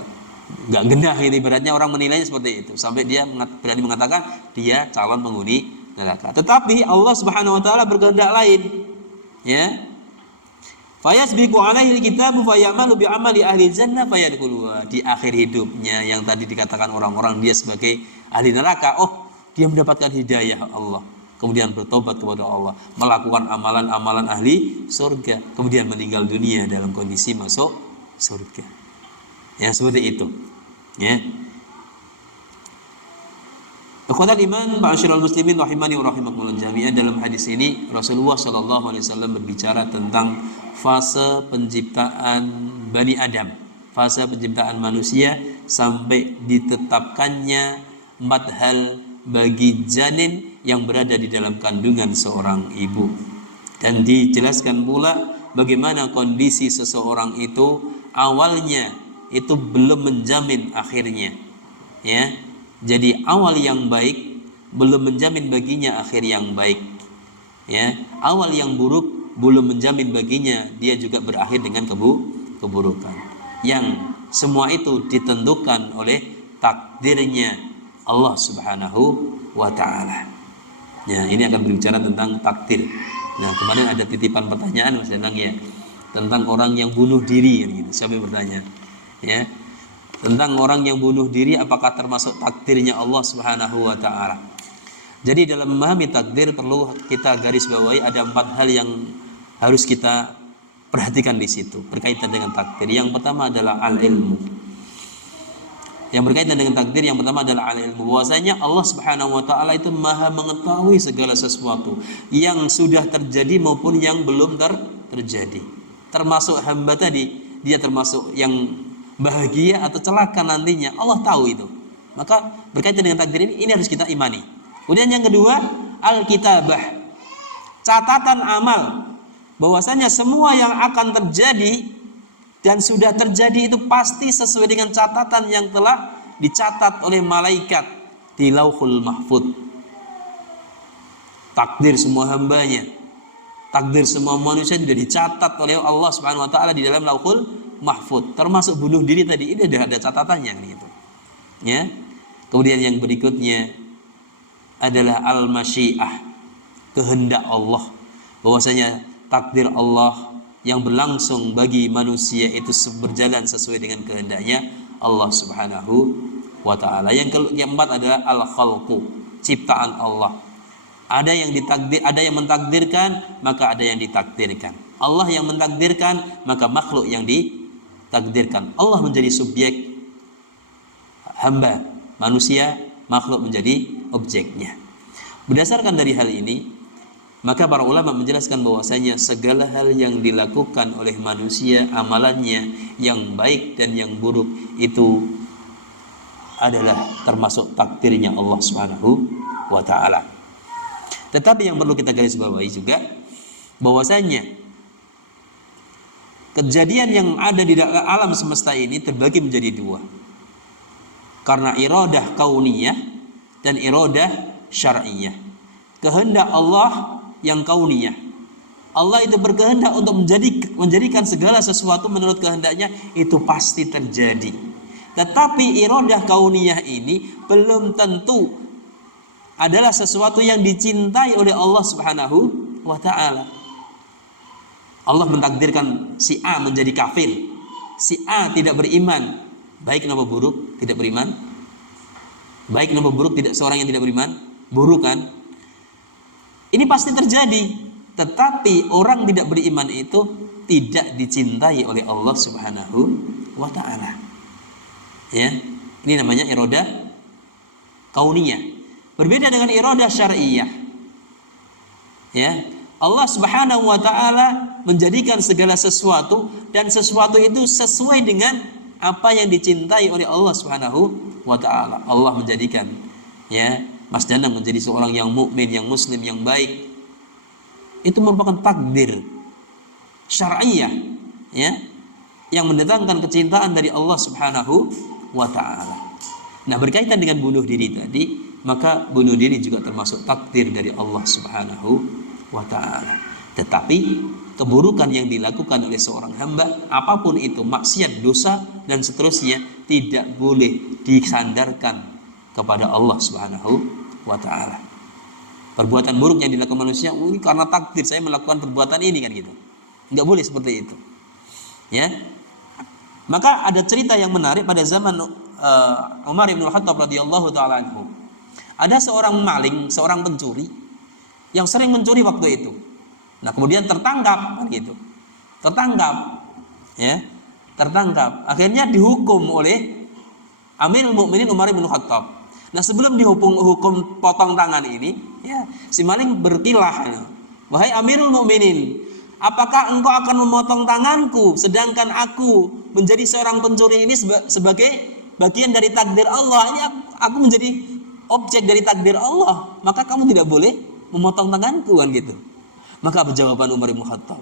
genah, gitu. Ibaratnya orang menilainya seperti itu, sampai dia berani mengatakan dia calon penghuni neraka. Tetapi Allah Subhanahu wa taala berkehendak lain, ya. Fayasbiqu 'alaihi al-kitabu fayamalu bi 'amali ahli jannah fayadkhuluha. Di akhir hidupnya yang tadi dikatakan orang-orang dia sebagai ahli neraka, dia mendapatkan hidayah Allah, kemudian bertobat kepada Allah, melakukan amalan-amalan ahli surga, kemudian meninggal dunia dalam kondisi masuk surga. Ya, seperti itu. Ya. Ikhwatal iman, ma'asyiral muslimin rahimani wa rahimakumullah jami'an, dalam hadis ini Rasulullah sallallahu alaihi wasallam berbicara tentang fase penciptaan Bani Adam, fase penciptaan manusia sampai ditetapkannya 4 hal bagi janin yang berada di dalam kandungan seorang ibu. Dan dijelaskan pula bagaimana kondisi seseorang itu awalnya itu belum menjamin akhirnya, ya. Jadi awal yang baik belum menjamin baginya akhir yang baik, ya. Awal yang buruk belum menjamin baginya dia juga berakhir dengan keburukan. Yang semua itu ditentukan oleh takdirnya Allah Subhanahu wa taala. Ya, ini akan berbicara tentang takdir. Nah, kemarin ada titipan pertanyaan Mas Danang, ya, tentang orang yang bunuh diri, gitu. Siapa yang bertanya? Ya, tentang orang yang bunuh diri, apakah termasuk takdirnya Allah Subhanahu wa taala. Jadi dalam memahami takdir perlu kita garis bawahi ada 4 hal yang harus kita perhatikan di situ berkaitan dengan takdir. Yang pertama adalah al-ilmu. Yang berkaitan dengan takdir yang pertama adalah al-ilmu, bahwasanya Allah Subhanahu wa taala itu Maha mengetahui segala sesuatu yang sudah terjadi maupun yang belum terjadi. Termasuk hamba tadi, dia termasuk yang bahagia atau celaka nantinya, Allah tahu itu. Maka berkaitan dengan takdir ini harus kita imani. Kemudian yang kedua, al-kitabah, catatan amal, bahwasanya semua yang akan terjadi dan sudah terjadi itu pasti sesuai dengan catatan yang telah dicatat oleh malaikat di Lauhul Mahfuz. Takdir semua hambanya, takdir semua manusia sudah dicatat oleh Allah Subhanahu wa taala di dalam Lauhul Mahfuz, termasuk bunuh diri tadi, ini ada catatannya, gitu. Ya. Kemudian yang berikutnya adalah al-masyiah, kehendak Allah, bahwasanya takdir Allah yang berlangsung bagi manusia itu berjalan sesuai dengan kehendaknya Allah Subhanahu wa taala. Yang keempat adalah al-khalqu, ciptaan Allah. Ada yang ditakdir, ada yang mentakdirkan, maka ada yang ditakdirkan. Allah yang mentakdirkan, maka makhluk yang ditakdirkan. Allah menjadi subjek, hamba, manusia, makhluk menjadi objeknya. Berdasarkan dari hal ini, maka para ulama menjelaskan bahwasanya segala hal yang dilakukan oleh manusia, amalannya yang baik dan yang buruk itu adalah termasuk takdirnya Allah Subhanahu wa taala. Tetapi yang perlu kita garis bawahi juga bahwasanya kejadian yang ada di dalam alam semesta ini terbagi menjadi 2. Karena iradah kauniyah dan iradah syar'iyah. Kehendak Allah yang kauniyah, Allah itu berkehendak untuk menjadikan segala sesuatu menurut kehendaknya, itu pasti terjadi. Tetapi iradah kauniyah ini belum tentu adalah sesuatu yang dicintai oleh Allah Subhanahu wa taala. Allah mentakdirkan si A menjadi kafir, si A tidak beriman, baik napa buruk? Tidak beriman. Baik napa buruk tidak seorang yang tidak beriman? Buruk kan? Ini pasti terjadi. Tetapi orang tidak beriman itu tidak dicintai oleh Allah Subhanahu wa taala. Ya. Ini namanya irodah kauniyah. Berbeda dengan irodah syar'iyah. Ya. Allah Subhanahu wa taala menjadikan segala sesuatu dan sesuatu itu sesuai dengan apa yang dicintai oleh Allah Subhanahu wa taala. Allah menjadikan ya Mas Danang menjadi seorang yang mukmin, yang muslim, yang baik. Itu merupakan takdir syar'iyah ya yang mendatangkan kecintaan dari Allah Subhanahu wa taala. Nah, berkaitan dengan bunuh diri tadi, maka bunuh diri juga termasuk takdir dari Allah Subhanahu wa taala. Tetapi keburukan yang dilakukan oleh seorang hamba, apapun itu, maksiat, dosa dan seterusnya, tidak boleh disandarkan kepada Allah Subhanahu wa taala. Perbuatan buruk yang dilakukan manusia, ini karena takdir saya melakukan perbuatan ini kan gitu. Enggak boleh seperti itu. Ya. Maka ada cerita yang menarik pada zaman Umar bin Khattab radhiyallahu taala anhu. Ada seorang maling, seorang pencuri yang sering mencuri waktu itu. Nah, kemudian tertangkap kan gitu. Tertangkap. Ya. Tertangkap. Akhirnya dihukum oleh Amirul Mukminin Umar bin Khattab. Nah, sebelum hukum potong tangan ini, ya, si maling berkilah, "Wahai Amirul Mukminin, apakah engkau akan memotong tanganku sedangkan aku menjadi seorang pencuri ini sebagai bagian dari takdir Allah? Ini aku menjadi objek dari takdir Allah, maka kamu tidak boleh memotong tanganku," kan gitu. Maka jawaban Umar bin Khattab,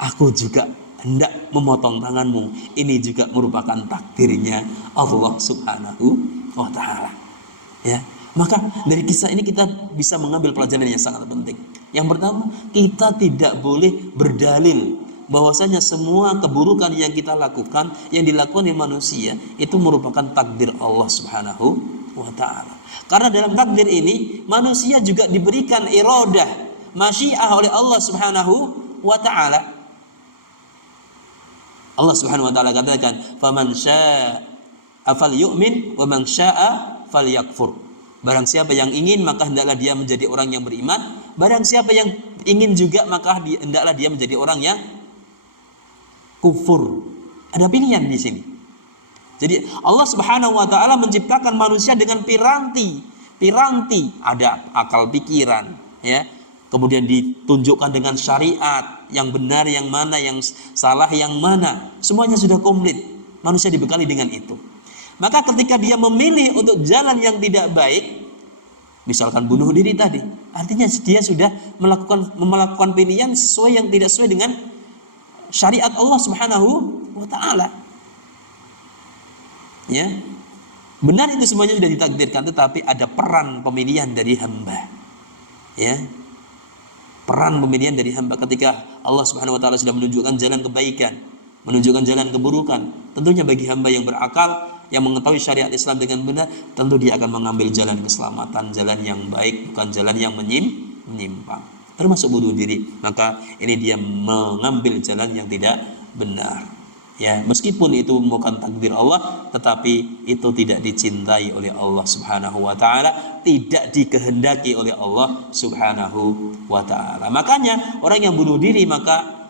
"Aku juga hendak memotong tanganmu. Ini juga merupakan takdirnya Allah Subhanahu wa taala." Ya, maka dari kisah ini kita bisa mengambil pelajaran yang sangat penting. Yang pertama, kita tidak boleh berdalil bahwasanya semua keburukan yang kita lakukan, yang dilakukan oleh manusia, itu merupakan takdir Allah Subhanahu wa taala. Karena dalam takdir ini manusia juga diberikan iradah, masyiah oleh Allah Subhanahu wa taala. Allah Subhanahu wa taala katakan, "Faman syaa'a falyu'min wa man syaa'a falyakfur." Barang siapa yang ingin maka hendaklah dia menjadi orang yang beriman, barang siapa yang ingin juga maka hendaklah dia menjadi orang yang kufur. Ada pilihan di sini. Jadi Allah Subhanahu wa taala menciptakan manusia dengan piranti, ada akal pikiran, ya. Kemudian ditunjukkan dengan syariat yang benar yang mana, yang salah yang mana. Semuanya sudah komplit. Manusia dibekali dengan itu. Maka ketika dia memilih untuk jalan yang tidak baik, misalkan bunuh diri tadi, artinya dia sudah melakukan pilihan sesuai yang tidak sesuai dengan syariat Allah Subhanahu wa taala. Ya. Benar itu semuanya sudah ditakdirkan, tetapi ada peran pemilihan dari hamba. Ya. Peran pemilihan dari hamba ketika Allah Subhanahu wa taala sudah menunjukkan jalan kebaikan, menunjukkan jalan keburukan. Tentunya bagi hamba yang berakal, yang mengetahui syariat Islam dengan benar, tentu dia akan mengambil jalan keselamatan, jalan yang baik, bukan jalan yang menyimpang. Termasuk bunuh diri, maka ini dia mengambil jalan yang tidak benar. Ya, meskipun itu bukan takdir Allah, tetapi itu tidak dicintai oleh Allah Subhanahu wa taala, tidak dikehendaki oleh Allah Subhanahu wa taala. Makanya orang yang bunuh diri maka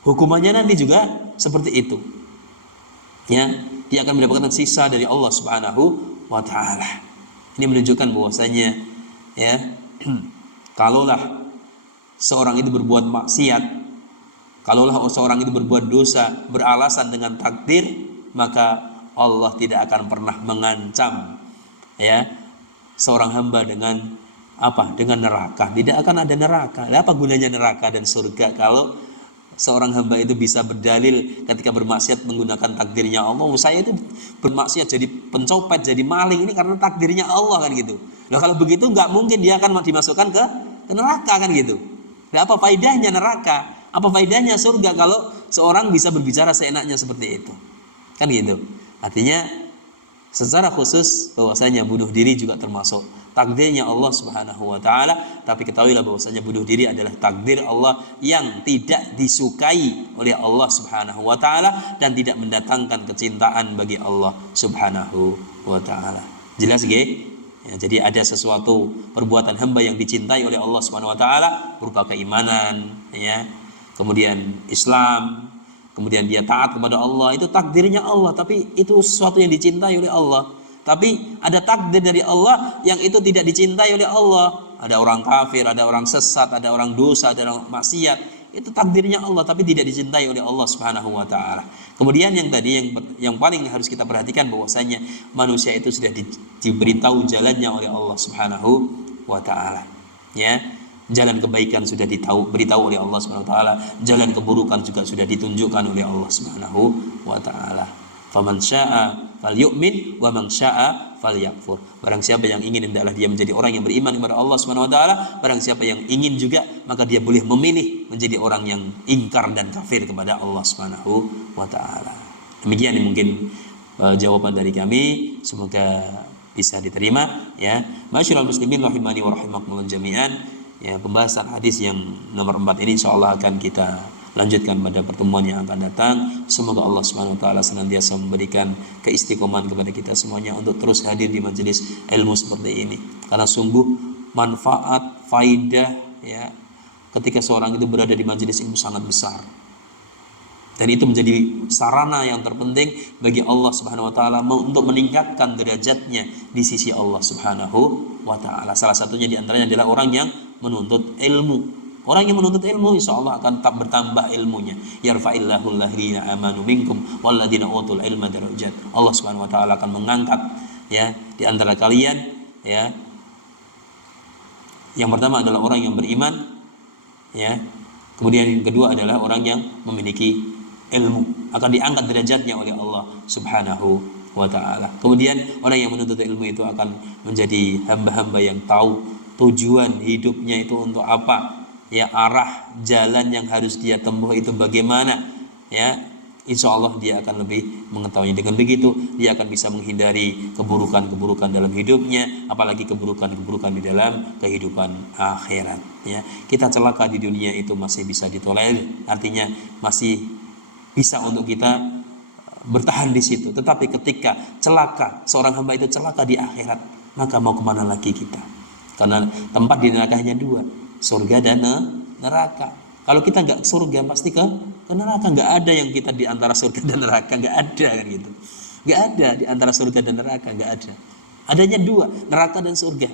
hukumannya nanti juga seperti itu. Ya, dia akan mendapatkan sisa dari Allah Subhanahu wa taala. Ini menunjukkan bahwasanya ya, kalaulah seorang itu berbuat maksiat, kalaulah seorang itu berbuat dosa beralasan dengan takdir, maka Allah tidak akan pernah mengancam ya seorang hamba dengan apa? Dengan neraka. Tidak akan ada neraka. Apa gunanya neraka dan surga kalau seorang hamba itu bisa berdalil ketika bermaksiat menggunakan takdirnya Allah. Saya itu bermaksiat jadi pencopet, jadi maling, ini karena takdirnya Allah kan gitu. Nah, kalau begitu nggak mungkin dia akan dimasukkan ke neraka kan gitu. Nah, apa faedahnya neraka? Apa faedahnya surga kalau seorang bisa berbicara seenaknya seperti itu? Kan gitu. Artinya secara khusus bahwasanya bunuh diri juga termasuk takdirnya Allah Subhanahu wa taala, tapi ketahuilah bahwasanya bunuh diri adalah takdir Allah yang tidak disukai oleh Allah Subhanahu wa taala dan tidak mendatangkan kecintaan bagi Allah Subhanahu wa taala. Jelas nggih? Ya, jadi ada sesuatu perbuatan hamba yang dicintai oleh Allah Subhanahu wa taala berupa keimanan, ya. Kemudian Islam, kemudian dia taat kepada Allah, itu takdirnya Allah, tapi itu sesuatu yang dicintai oleh Allah. Tapi ada takdir dari Allah yang itu tidak dicintai oleh Allah. Ada orang kafir, ada orang sesat, ada orang dosa, ada orang maksiat. Itu takdirnya Allah tapi tidak dicintai oleh Allah Subhanahu wa taala. Kemudian yang tadi yang paling harus kita perhatikan bahwasanya manusia itu sudah diberitahu jalannya oleh Allah Subhanahu wa taala. Ya. Jalan kebaikan sudah beritahu oleh Allah Subhanahu wa taala, jalan keburukan juga sudah ditunjukkan oleh Allah Subhanahu wa taala. Faman syaa'a falyu'min wa man syaa'a falyakfur. Barang siapa yang ingin hendaklah dia menjadi orang yang beriman kepada Allah Subhanahu wa taala, barang siapa yang ingin juga maka dia boleh memilih menjadi orang yang ingkar dan kafir kepada Allah Subhanahu wa taala. Demikian mungkin jawaban dari kami, semoga bisa diterima ya. Masyaallah muslimin rahimani wa rahimakumullah jami'an. Ya, pembahasan hadis yang nomor 4 ini insyaallah akan kita lanjutkan pada pertemuan yang akan datang. Semoga Allah Subhanahu wa taala senantiasa memberikan keistiqomahan kepada kita semuanya untuk terus hadir di majelis ilmu seperti ini. Karena sungguh manfaat, faidah ya ketika seorang itu berada di majelis ilmu sangat besar. Dan itu menjadi sarana yang terpenting bagi Allah Subhanahu wa taala untuk meningkatkan derajatnya di sisi Allah Subhanahu wa taala. Salah satunya di antaranya adalah orang yang menuntut ilmu. Orang yang menuntut ilmu insyaallah akan tetap bertambah ilmunya. Yarfa'illahu alladziina amanu minkum walladziina utul ilma darajat. Allah Subhanahu wa taala akan mengangkat ya di antara kalian ya. Yang pertama adalah orang yang beriman ya. Kemudian yang kedua adalah orang yang memiliki ilmu, akan diangkat derajatnya oleh Allah Subhanahu wa taala. Kemudian orang yang menuntut ilmu itu akan menjadi hamba-hamba yang tahu tujuan hidupnya itu untuk apa, ya arah jalan yang harus dia tempuh itu bagaimana, ya insyaallah dia akan lebih mengetahui. Dengan begitu dia akan bisa menghindari keburukan-keburukan dalam hidupnya, apalagi keburukan-keburukan di dalam kehidupan akhirat. Ya, kita celaka di dunia itu masih bisa ditolerir, artinya masih bisa untuk kita bertahan di situ. Tetapi ketika celaka, seorang hamba itu celaka di akhirat, maka mau kemana lagi kita? Karena tempat di neraka hanya dua, surga dan neraka. Kalau kita nggak surga pasti ke neraka. Nggak ada yang kita di antara surga dan neraka, nggak ada kan gitu. Nggak ada di antara surga dan neraka, nggak ada. Adanya dua, neraka dan surga.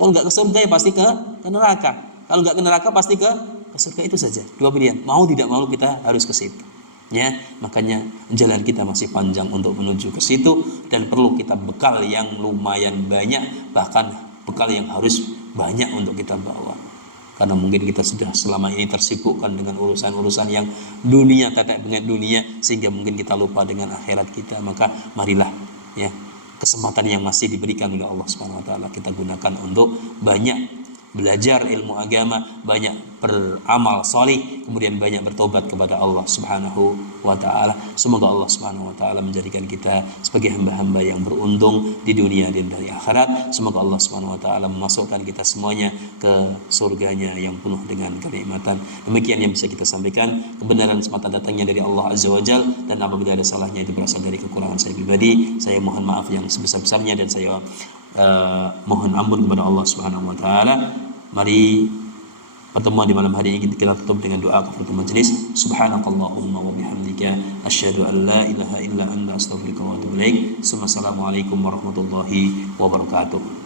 Kalau nggak ke surga ya pasti ke neraka. Kalau nggak ke neraka pasti ke surga, itu saja. Dua pilihan. Mau tidak mau kita harus ke situ. Ya, makanya jalan kita masih panjang untuk menuju ke situ dan perlu kita bekal yang lumayan banyak, bahkan bekal yang harus banyak untuk kita bawa. Karena mungkin kita sudah selama ini tersibukkan dengan urusan-urusan yang dunia, tetek bengek dunia, sehingga mungkin kita lupa dengan akhirat kita. Maka marilah ya kesempatan yang masih diberikan oleh Allah Subhanahu wa taala kita gunakan untuk banyak belajar ilmu agama, banyak beramal salih, kemudian banyak bertobat kepada Allah Subhanahu wa taala. Semoga Allah Subhanahu wa taala menjadikan kita sebagai hamba-hamba yang beruntung di dunia dan di akhirat. Semoga Allah Subhanahu wa taala memasukkan kita semuanya ke surganya yang penuh dengan kenikmatan. Demikian yang bisa kita sampaikan. Kebenaran semata datangnya dari Allah Azza wa Jalla, dan apabila ada salahnya itu berasal dari kekurangan saya pribadi. Saya mohon maaf yang sebesar-besarnya dan saya mohon ampun kepada Allah Subhanahu wa taala. Mari pertemuan di malam hari ini kita tutup dengan doa kafaratul majelis. Subhanakallahumma wa bihamdika asyhadu an la ilaha illa anta astaghfiruka wa atubu ilaik. Assalamualaikum warahmatullahi wabarakatuh.